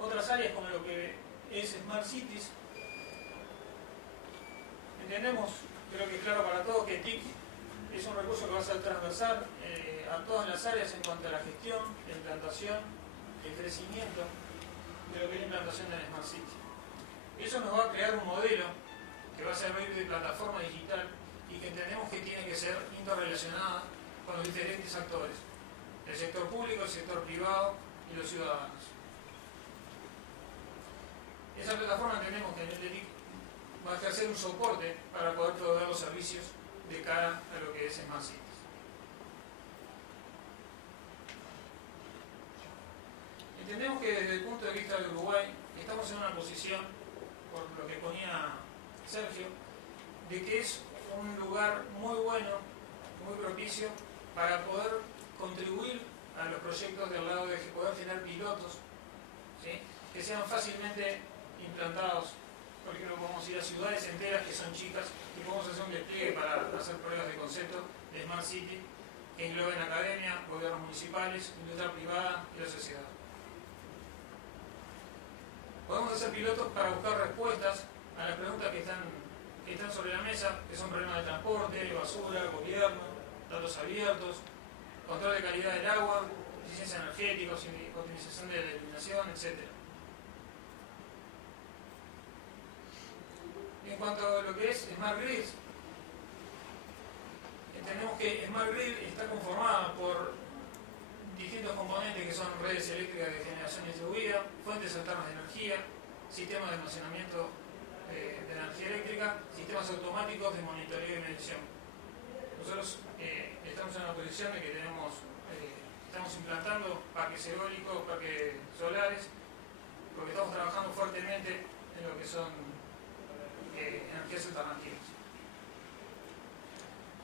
Otras áreas como lo que es Smart Cities, entendemos, creo que es claro para todos, que TIC es un recurso que va a ser transversal a todas las áreas en cuanto a la gestión, la implantación, el crecimiento de lo que es la implantación de la Smart City. Eso nos va a crear un modelo que va a servir de plataforma digital y que entendemos que tiene que ser interrelacionada con los diferentes actores, el sector público, el sector privado y los ciudadanos. Esa plataforma entendemos que en el TIC va a ejercer un soporte para poder proveer los servicios de cara a lo que es Smart Cities. Entendemos que desde el punto de vista de Uruguay estamos en una posición, por lo que ponía Sergio, de que es un lugar muy bueno, muy propicio para poder contribuir a los proyectos del lado de poder generar pilotos, ¿sí?, que sean fácilmente implantados. Por ejemplo, podemos ir a ciudades enteras que son chicas y podemos hacer un despliegue para hacer pruebas de concepto de Smart City que engloben academia, gobiernos municipales, industria privada y la sociedad. Podemos hacer pilotos para buscar respuestas a las preguntas que están sobre la mesa, que son problemas de transporte, basura, gobierno, datos abiertos, control de calidad del agua, eficiencia energética, optimización de la iluminación, etc. En cuanto a lo que es Smart Grid, entendemos que Smart Grid está conformada por distintos componentes que son redes eléctricas de generación distribuida, fuentes alternas de energía, sistemas de almacenamiento de energía eléctrica, sistemas automáticos de monitoreo y medición. Nosotros estamos en una posición de que estamos implantando parques eólicos, parques solares, porque estamos trabajando fuertemente en lo que son energías alternativas.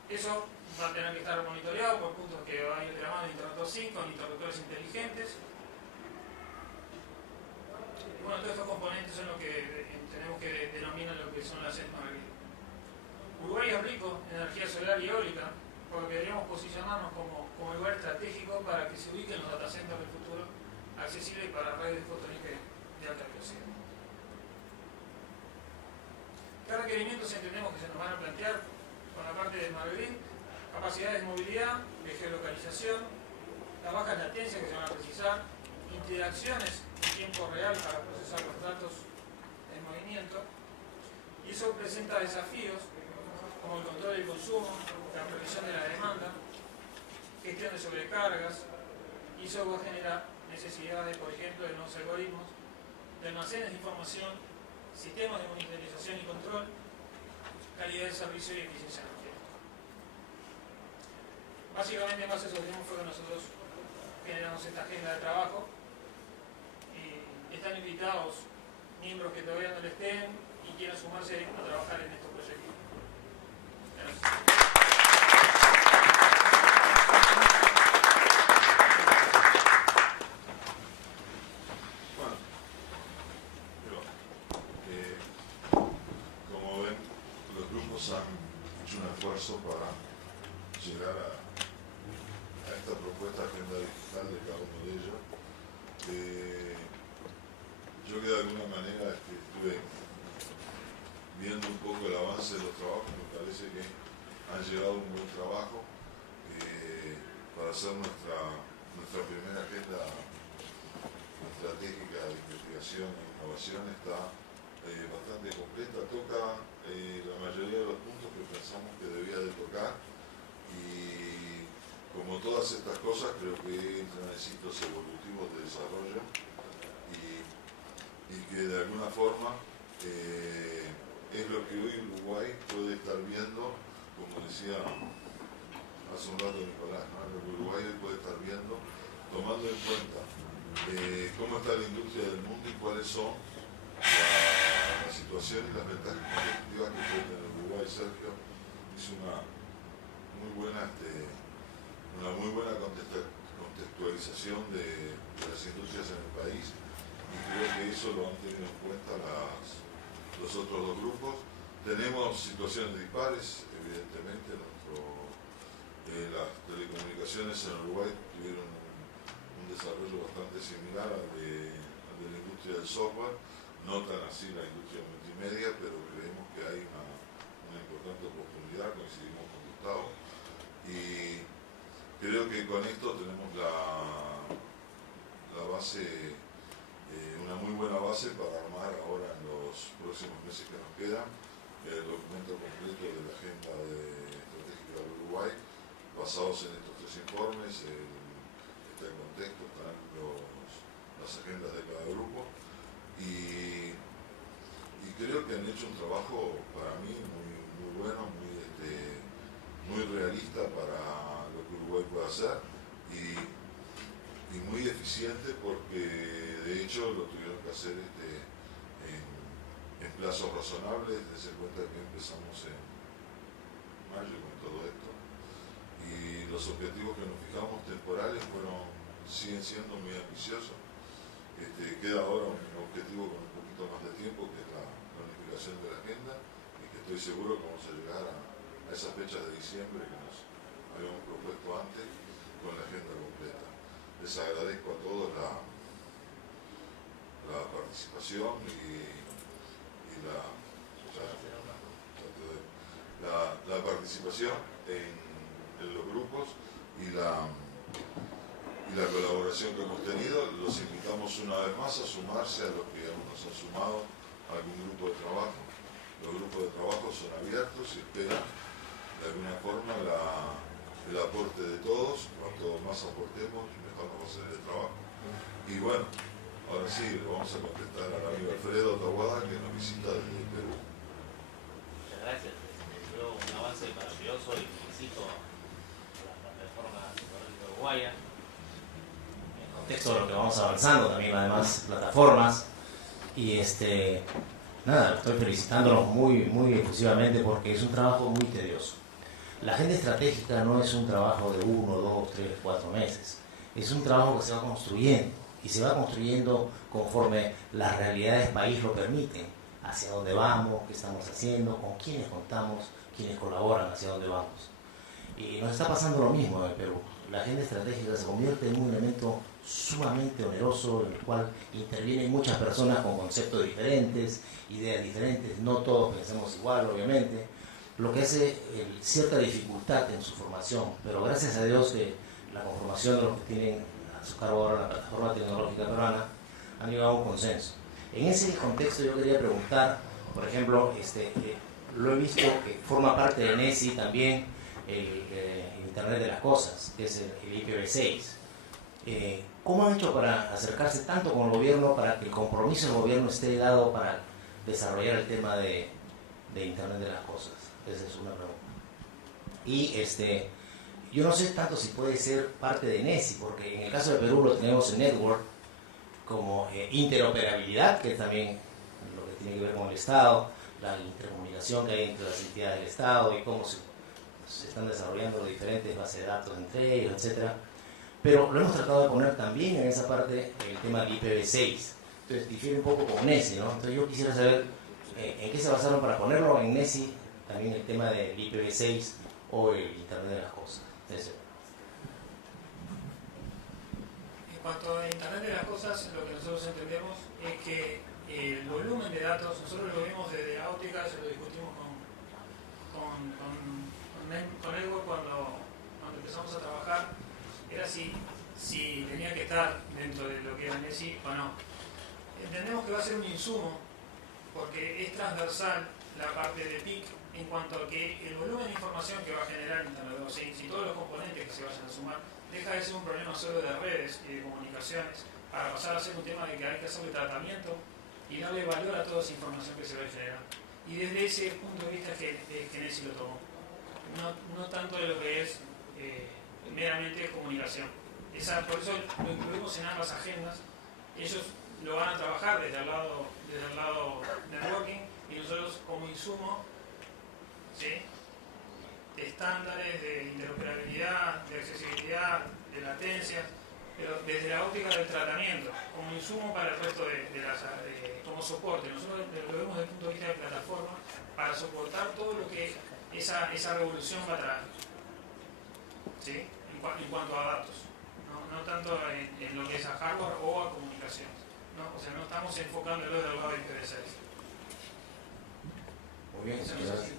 Eso va a tener que estar monitoreado por puntos que va a ir de la mano de Internet of Things con interruptores inteligentes. Y bueno, todos estos componentes son lo que tenemos que denominar lo que son las Smart Grid. Uruguay es rico en energía solar y eólica, porque deberíamos posicionarnos como lugar estratégico para que se ubiquen los data centers del futuro accesibles para redes de fotoníquel de alta velocidad. ¿Qué requerimientos entendemos que se nos van a plantear con la parte de Smart Grid? Capacidades de movilidad, de geolocalización, las bajas latencias que se van a precisar, interacciones en tiempo real para procesar los datos en movimiento, y eso presenta desafíos como el control del consumo, la previsión de la demanda, gestión de sobrecargas, y eso va a generar necesidades, por ejemplo, de nuevos algoritmos, de almacenes de información, sistemas de monitorización y control, calidad de servicio y eficiencia energética. Básicamente, en base a esos temas fue que nosotros generamos esta agenda de trabajo. Y están invitados miembros que todavía no lo estén y quieran sumarse a trabajar en estos proyectos. Gracias. Para llegar a esta propuesta de agenda digital de cada uno de ellos. Yo que de alguna manera estuve viendo un poco el avance de los trabajos, me parece que han llegado a un buen trabajo para hacer nuestra primera agenda estratégica de investigación e innovación. Está bastante completa, toca la mayoría de los puntos que pensamos que debía de tocar, y como todas estas cosas creo que entran en ciclos evolutivos de desarrollo y que de alguna forma es lo que hoy Uruguay puede estar viendo, como decía hace un rato Nicolás, ¿no? Lo que Uruguay hoy puede estar viendo, tomando en cuenta cómo está la industria del mundo y cuáles son la situación y las ventajas competitivas que puede tener Uruguay. Sergio hizo una muy buena contextualización de las industrias en el país, y creo que eso lo han tenido en cuenta los otros dos grupos. Tenemos situaciones dispares, evidentemente. Las telecomunicaciones en Uruguay tuvieron un desarrollo bastante similar al de la industria del software, no tan así la industria multimedia, pero creemos que hay una importante oportunidad, coincidimos con Gustavo, y creo que con esto tenemos la base, una muy buena base para armar ahora en los próximos meses que nos quedan el documento completo de la agenda estratégica de Uruguay, basados en estos tres informes. Está el contexto, están las agendas de cada grupo, y creo que han hecho un trabajo para mí muy bueno, muy realista para lo que Uruguay puede hacer, y muy eficiente, porque de hecho lo tuvieron que hacer en plazos razonables. Desde cuenta que empezamos en mayo con todo esto, y los objetivos que nos fijamos temporales siguen siendo muy ambiciosos. Queda ahora un objetivo con un poquito más de tiempo, que es la planificación de la agenda, y que estoy seguro que vamos a llegar a esas fechas de diciembre que nos habíamos propuesto antes, con la agenda completa. Les agradezco a todos la participación y la participación en los grupos y la colaboración que hemos tenido. Los invitamos una vez más a sumarse a los que aún no se han sumado a algún grupo de trabajo. Los grupos de trabajo son abiertos y esperan de alguna forma el aporte de todos. Cuanto más aportemos, mejor nos va a hacer el trabajo. Y bueno, ahora sí, le vamos a contestar al amigo Alfredo Tahuada, que nos visita desde Perú. Muchas gracias. Veo un avance maravilloso y felicito a la plataforma tecnológica uruguaya. En contexto de lo que vamos avanzando, también las demás plataformas. Y nada, estoy felicitándolos muy efusivamente, porque es un trabajo muy tedioso. La agenda estratégica no es un trabajo de 1, 2, 3, 4 meses. Es un trabajo que se va construyendo, y se va construyendo conforme las realidades del país lo permiten, hacia dónde vamos, qué estamos haciendo, con quiénes contamos, quiénes colaboran, hacia dónde vamos. Y nos está pasando lo mismo en el Perú. La agenda estratégica se convierte en un elemento sumamente oneroso, en el cual intervienen muchas personas con conceptos diferentes, ideas diferentes, no todos pensamos igual, obviamente, lo que hace cierta dificultad en su formación, pero gracias a Dios que la conformación de los que tienen a su cargo ahora la plataforma tecnológica peruana han llegado a un consenso. En ese contexto yo quería preguntar, por ejemplo, lo he visto que forma parte de NESI también el Internet de las Cosas, que es el IPv6. ¿Cómo han hecho para acercarse tanto con el gobierno, para que el compromiso del gobierno esté dado para desarrollar el tema de Internet de las Cosas? Esa es una pregunta. Y yo no sé tanto si puede ser parte de NESI, porque en el caso de Perú lo tenemos en Network como interoperabilidad, que es también lo que tiene que ver con el Estado, la intercomunicación que hay entre las entidades del Estado y cómo se están desarrollando diferentes bases de datos entre ellos, etc. Pero lo hemos tratado de poner también en esa parte el tema del IPv6. Entonces difiere un poco con NESI, ¿no? Entonces yo quisiera saber en qué se basaron para ponerlo en NESI, también el tema del IPv6 o el Internet de las Cosas. Eso. En cuanto a Internet de las Cosas, lo que nosotros entendemos es que el volumen de datos, nosotros lo vemos desde la óptica, se lo discutimos con Edward cuando empezamos a trabajar, era si tenía que estar dentro de lo que era NESI o no. Entendemos que va a ser un insumo, porque es transversal la parte de PIC en cuanto a que el volumen de información que va a generar Internet, o sea, si todos los componentes que se vayan a sumar, deja de ser un problema solo de redes y de comunicaciones, para pasar a ser un tema de que hay que hacerle tratamiento y darle valor a toda esa información que se va a generar. Y desde ese punto de vista es que NESI lo tomó. No tanto de lo que es meramente comunicación. Por eso lo incluimos en ambas agendas. Ellos lo van a trabajar desde el lado networking y nosotros como insumo, ¿sí?, de estándares, de interoperabilidad, de accesibilidad, de latencias, pero desde la óptica del tratamiento, como insumo para el resto como soporte. Nosotros lo vemos desde el punto de vista de plataforma para soportar todo lo que esa revolución va a traer, ¿sí?, en cuanto a datos, no tanto en lo que es a hardware o a comunicaciones. O sea, no estamos enfocándolo del lado del IPv6. Muy bien, gracias.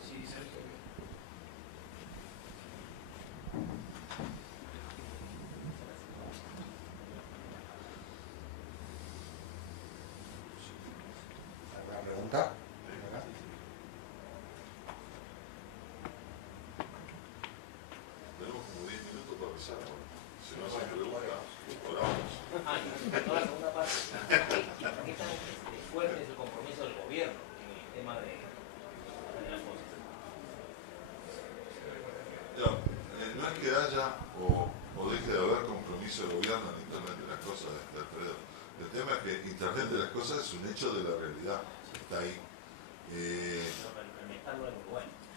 ¿Alguna pregunta? Tenemos como 10 minutos para empezar ahora. Si no hacen preguntas, oramos. La segunda parte. ¿Qué tan fuerte es el compromiso del gobierno en el tema de las cosas? Ya, no es que haya o deje de haber compromiso del gobierno en Internet de las Cosas, Alfredo. El tema es que Internet de las Cosas es un hecho de la realidad. Está ahí.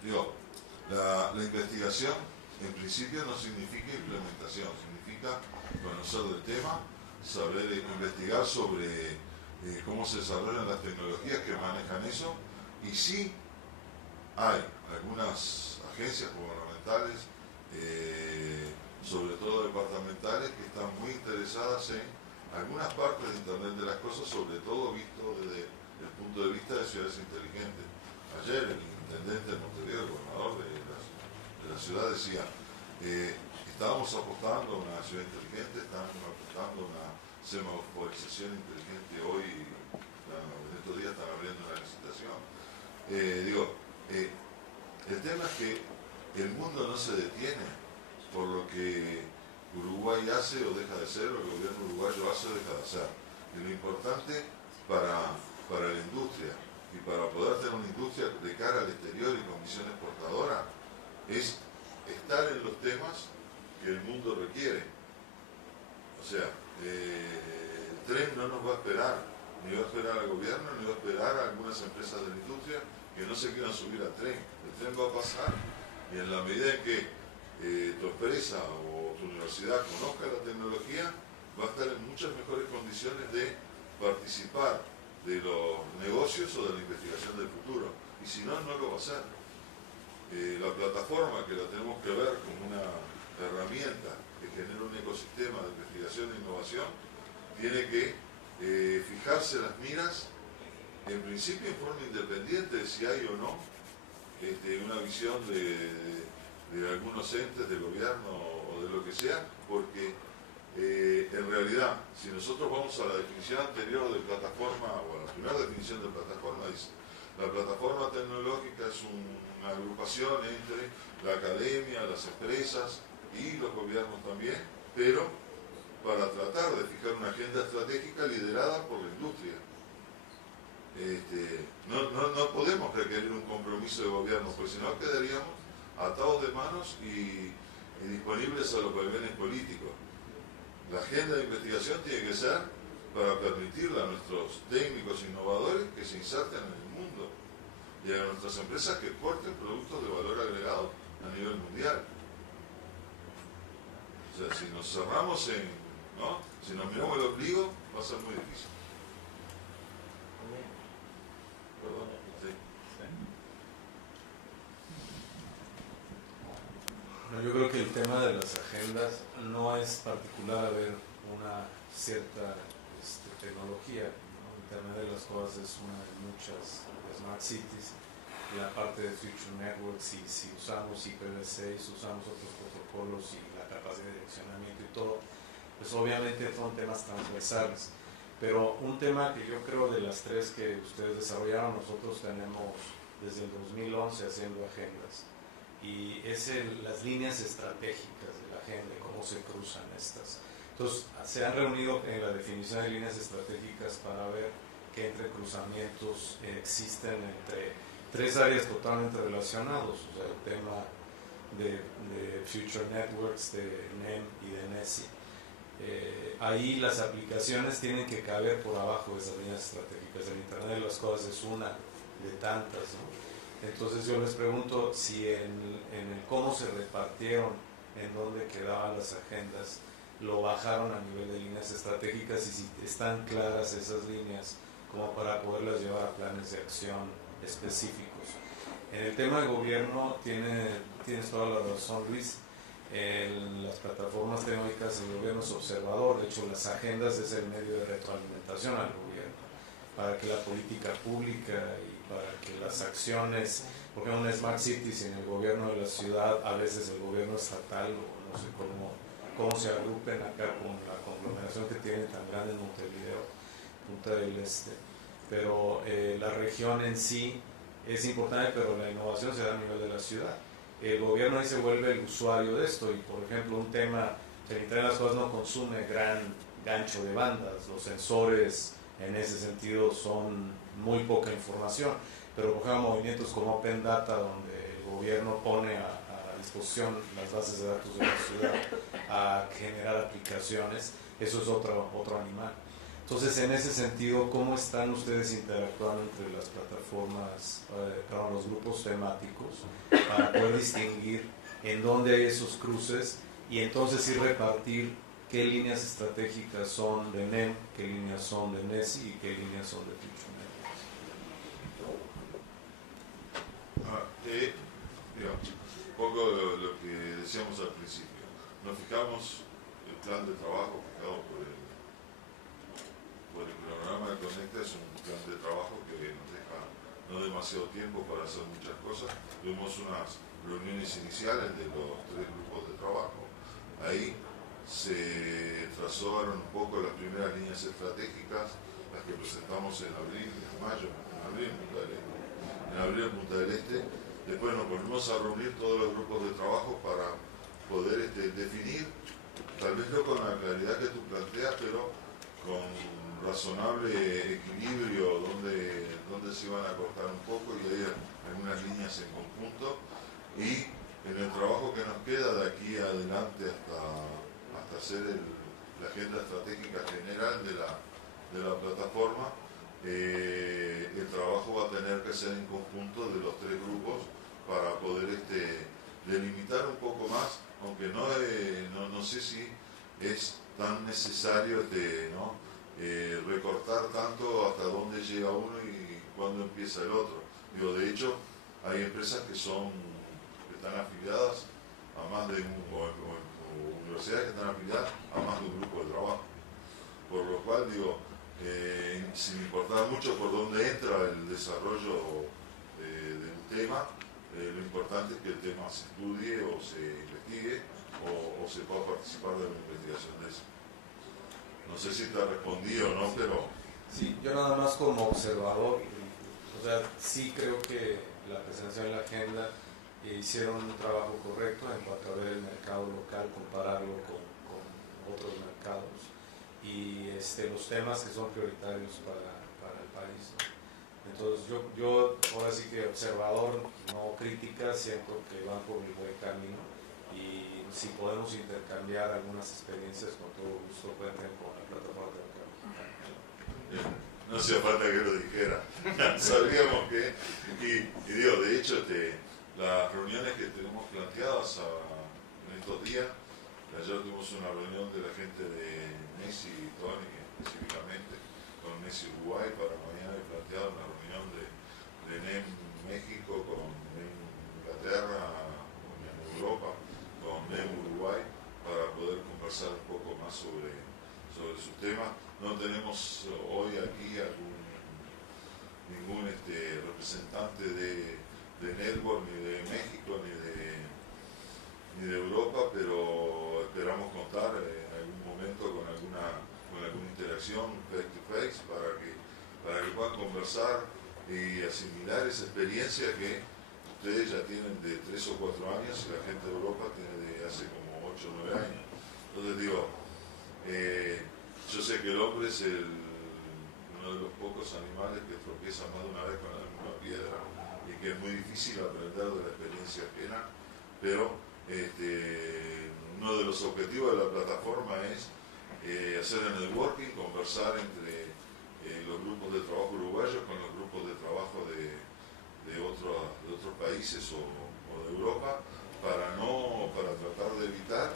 Digo, la investigación en principio no significa implementación, significa conocer del tema, saber investigar sobre cómo se desarrollan las tecnologías que manejan eso, y sí hay algunas agencias gubernamentales, sobre todo departamentales, que están muy interesadas en algunas partes de Internet de las Cosas, sobre todo visto desde el punto de vista de ciudades inteligentes. Ayer el intendente de Montevideo, el gobernador de la ciudad, decía, estábamos apostando a una ciudad inteligente, estábamos apostando a una semaforización inteligente. Hoy, en estos días están abriendo una licitación. El tema es que el mundo no se detiene por lo que Uruguay hace o deja de hacer, o el gobierno uruguayo hace o deja de hacer. Y lo importante para la industria y para poder tener una industria de cara al exterior y con visión exportadora es estar en los temas que el mundo requiere. O sea, el tren no nos va a esperar, ni va a esperar al gobierno, ni va a esperar a algunas empresas de la industria que no se quieran subir al tren. El tren va a pasar, y en la medida en que tu empresa o tu universidad conozca la tecnología, va a estar en muchas mejores condiciones de participar de los negocios o de la investigación del futuro. Y si no, no lo va a hacer. La plataforma, que la tenemos que ver como una herramienta que genera un ecosistema de investigación e innovación, tiene que fijarse las miras, en principio en forma independiente de si hay o no una visión de algunos entes del gobierno o de lo que sea, porque en realidad, si nosotros vamos a la definición anterior de plataforma, o a la primera definición de plataforma, dice: la plataforma tecnológica es una agrupación entre la academia, las empresas y los gobiernos también, pero para tratar de fijar una agenda estratégica liderada por la industria. No podemos requerir un compromiso de gobierno, porque si no quedaríamos atados de manos y disponibles a los vaivenes políticos. La agenda de investigación tiene que ser para permitirle a nuestros técnicos innovadores que se inserten en el mundo y a nuestras empresas que exporten productos de valor agregado a nivel mundial. O sea, si nos cerramos si nos miramos el ombligo, va a ser muy difícil. Perdón, sí. No, yo creo que el tema de las agendas no es particular a ver una cierta tecnología, ¿no? Internet de las cosas es una de muchas smart cities, la parte de Future Networks, y si usamos IPv6, usamos otros protocolos y la capacidad de direccionamiento y todo, pues obviamente son temas transversales. Pero un tema que yo creo de las tres que ustedes desarrollaron, nosotros tenemos desde el 2011 haciendo agendas, y es las líneas estratégicas de la agenda, cómo se cruzan estas. Entonces, se han reunido en la definición de líneas estratégicas para ver qué entrecruzamientos existen entre tres áreas totalmente relacionadas, o sea, el tema de Future Networks, de NEM y de NESI. Ahí las aplicaciones tienen que caber por abajo de esas líneas estratégicas. El Internet de las cosas es una de tantas, ¿no? Entonces yo les pregunto si en el cómo se repartieron, en dónde quedaban las agendas, lo bajaron a nivel de líneas estratégicas, y si están claras esas líneas como para poderlas llevar a planes de acción específicos. En el tema de gobierno tienes toda la razón, Luis. En las plataformas tecnológicas el gobierno es observador. De hecho, las agendas es el medio de retroalimentación al gobierno para que la política pública y para que las acciones, porque en una Smart City, si en el gobierno de la ciudad, a veces el gobierno estatal, o no sé cómo se agrupen acá con la conglomeración que tienen tan grande en Montevideo, Punta del Este, pero la región en sí es importante, pero la innovación se da a nivel de la ciudad. El gobierno ahí se vuelve el usuario de esto, y por ejemplo un tema, el Internet de las cosas no consume gran gancho de bandas, los sensores en ese sentido son muy poca información, pero por ejemplo movimientos como Open Data, donde el gobierno pone a disposición las bases de datos de la ciudad a generar aplicaciones, eso es otro animal. Entonces, en ese sentido, ¿cómo están ustedes interactuando entre las plataformas, los grupos temáticos, para poder distinguir en dónde hay esos cruces, y entonces sí repartir qué líneas estratégicas son de NEM, qué líneas son de NESI y qué líneas son de Future Networks? Un poco lo que decíamos al principio. Nos fijamos el plan de trabajo fijado por el programa de Conecta, es un plan de trabajo que nos deja no demasiado tiempo para hacer muchas cosas. Tuvimos unas reuniones iniciales de los tres grupos de trabajo. Ahí se trazaron un poco las primeras líneas estratégicas, las que presentamos en abril, en mayo, en abril en Punta del Este. Después nos volvimos a reunir todos los grupos de trabajo para poder definir, tal vez no con la claridad que tú planteas, pero con razonable equilibrio donde se iban a cortar un poco, y hay algunas líneas en conjunto, y en el trabajo que nos queda de aquí adelante hasta hacer la agenda estratégica general de la plataforma, el trabajo va a tener que ser en conjunto de los tres grupos para poder delimitar un poco más, aunque no sé si es tan necesario recortar tanto hasta dónde llega uno y cuándo empieza el otro. De hecho, hay empresas que están afiliadas a más de o universidades que están afiliadas a más de un grupo de trabajo. Por lo cual, sin importar mucho por dónde entra el desarrollo de un tema, lo importante es que el tema se estudie o se investigue o se pueda participar de la investigación de eso. No sé si te respondí o no, pero... Sí, yo nada más como observador, o sea, sí creo que la presentación de la agenda hicieron un trabajo correcto en cuanto a ver el mercado local, compararlo con otros mercados y los temas que son prioritarios para el país, ¿no? Entonces yo ahora sí que observador, no crítica, siento que van por el buen camino y si podemos intercambiar algunas experiencias, con todo gusto cuenten con la plataforma de mercado. No hacía falta que lo dijera, sabíamos que, y digo, de hecho, las reuniones que tenemos planteadas en estos días, ayer tuvimos una reunión de la gente de Nesi y Tony, específicamente, con Nesi Uruguay, para mañana he planteado una reunión de NEM México con NEM Inglaterra, con NEM Europa, con NEM Uruguay, para poder conversar un poco más sobre sus temas. No tenemos hoy aquí ningún representante de Network, ni de México, ni de Europa, pero esperamos contar en algún momento con alguna interacción face to face para que puedan conversar y asimilar esa experiencia que ustedes ya tienen de 3 o 4 años y la gente de Europa tiene de hace como 8 o 9 años. Entonces digo, yo sé que el hombre es uno de los pocos animales que tropieza más de una vez con la misma piedra y que es muy difícil aprender de la experiencia ajena, pero uno de los objetivos de la plataforma es hacer el networking, conversar entre los grupos de trabajo uruguayos con los grupos de trabajo de otros países o de Europa para tratar de evitar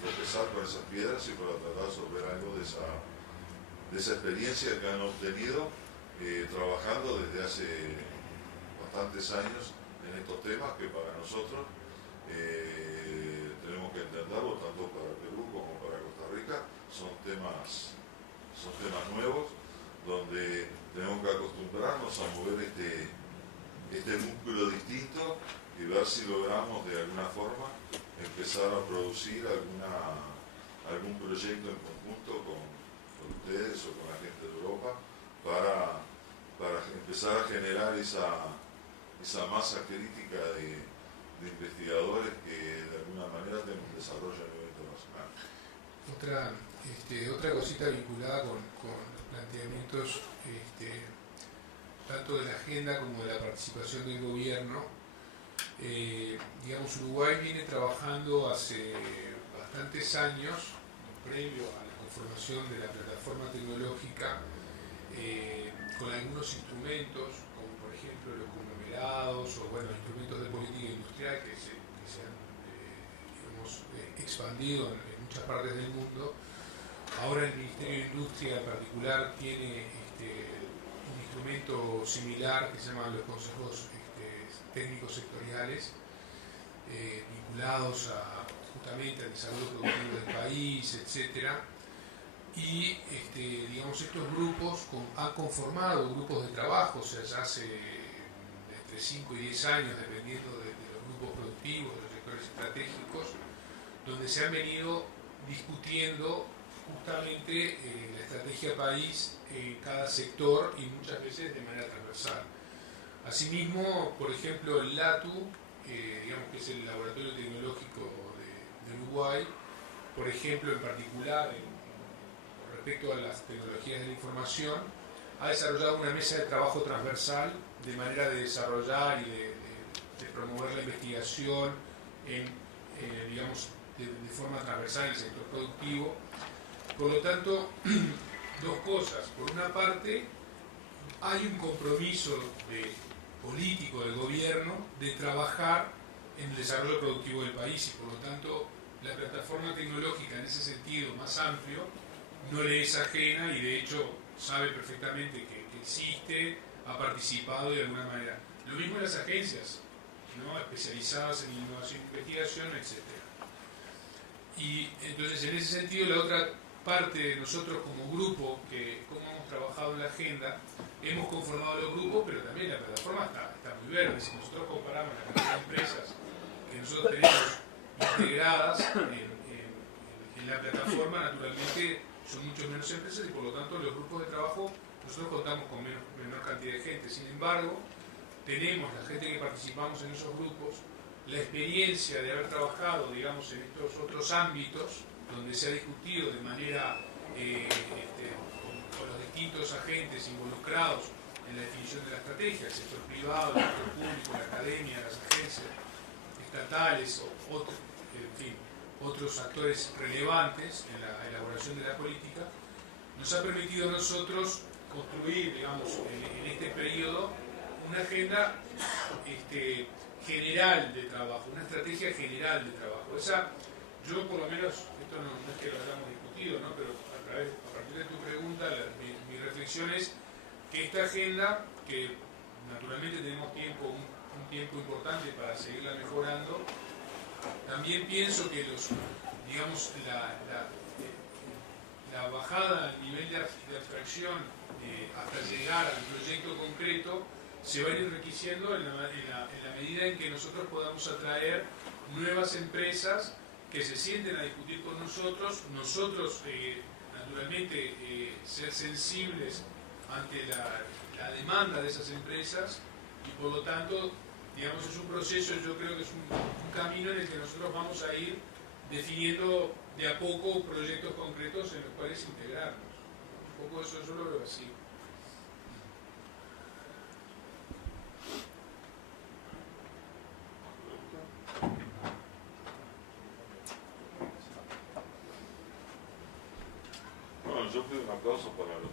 tropezar con esas piedras y para tratar de resolver algo de esa experiencia que han obtenido trabajando desde hace bastantes años en estos temas que para nosotros tenemos que entenderlo tanto para Perú como para Costa Rica, son temas nuevos donde tenemos que acostumbrarnos a mover este músculo distinto y ver si logramos de alguna forma empezar a producir algún proyecto en conjunto con ustedes o con la gente de Europa para empezar a generar esa masa crítica de investigadores que de alguna manera tengan un desarrollo a nivel internacional. Otra cosita vinculada con los planteamientos tanto de la agenda como de la participación del gobierno. Digamos, Uruguay viene trabajando hace bastantes años, previo a la conformación de la plataforma tecnológica, con algunos instrumentos, como por ejemplo los conglomerados o instrumentos de política industrial que se han expandido en muchas partes del mundo. Ahora el Ministerio de Industria en particular tiene un instrumento similar que se llama los consejos técnicos sectoriales vinculados justamente al desarrollo productivo del país, etcétera. Y digamos, estos grupos han conformado grupos de trabajo, o sea, ya hace entre 5 y 10 años, dependiendo de los grupos productivos, de los sectores estratégicos, donde se han venido discutiendo justamente la estrategia país en cada sector y muchas veces de manera transversal. Asimismo, por ejemplo, el LATU, digamos que es el Laboratorio Tecnológico de Uruguay, por ejemplo, en particular, respecto a las tecnologías de la información, ha desarrollado una mesa de trabajo transversal de manera de desarrollar y de promover la investigación digamos, de forma transversal en el sector productivo. Por lo tanto, dos cosas. Por una parte, hay un compromiso político del gobierno de trabajar en el desarrollo productivo del país y por lo tanto la plataforma tecnológica en ese sentido más amplio no le es ajena y de hecho sabe perfectamente que existe, ha participado de alguna manera. Lo mismo en las agencias, ¿no?, especializadas en innovación e investigación, etc. Y entonces en ese sentido la otra parte de nosotros como grupo, que como hemos trabajado en la agenda, hemos conformado los grupos, pero también la plataforma está muy verde. Si nosotros comparamos la cantidad de empresas que nosotros tenemos integradas en la plataforma, naturalmente son mucho menos empresas y por lo tanto los grupos de trabajo nosotros contamos con menor cantidad de gente. Sin embargo, tenemos la gente que participamos en esos grupos la experiencia de haber trabajado, digamos, en estos otros ámbitos donde se ha discutido de manera con los distintos agentes involucrados en la definición de la estrategia, el sector privado, el sector público, la academia, las agencias estatales o otros actores relevantes en la elaboración de la política, nos ha permitido a nosotros construir, digamos, en este periodo una agenda general de trabajo, una estrategia general de trabajo. Yo por lo menos, esto no es que lo hayamos discutido, ¿no? Pero a partir de tu pregunta, mi reflexión es que esta agenda, que naturalmente tenemos un tiempo importante para seguirla mejorando, también pienso que la bajada al nivel de abstracción hasta llegar al proyecto concreto se va a ir enriqueciendo en la medida en que nosotros podamos atraer nuevas empresas que se sienten a discutir con nosotros, naturalmente ser sensibles ante la demanda de esas empresas y por lo tanto, digamos, es un proceso, yo creo que es un camino en el que nosotros vamos a ir definiendo de a poco proyectos concretos en los cuales integrarnos. Un poco eso yo lo veo así. Bueno, yo pido un aplauso para los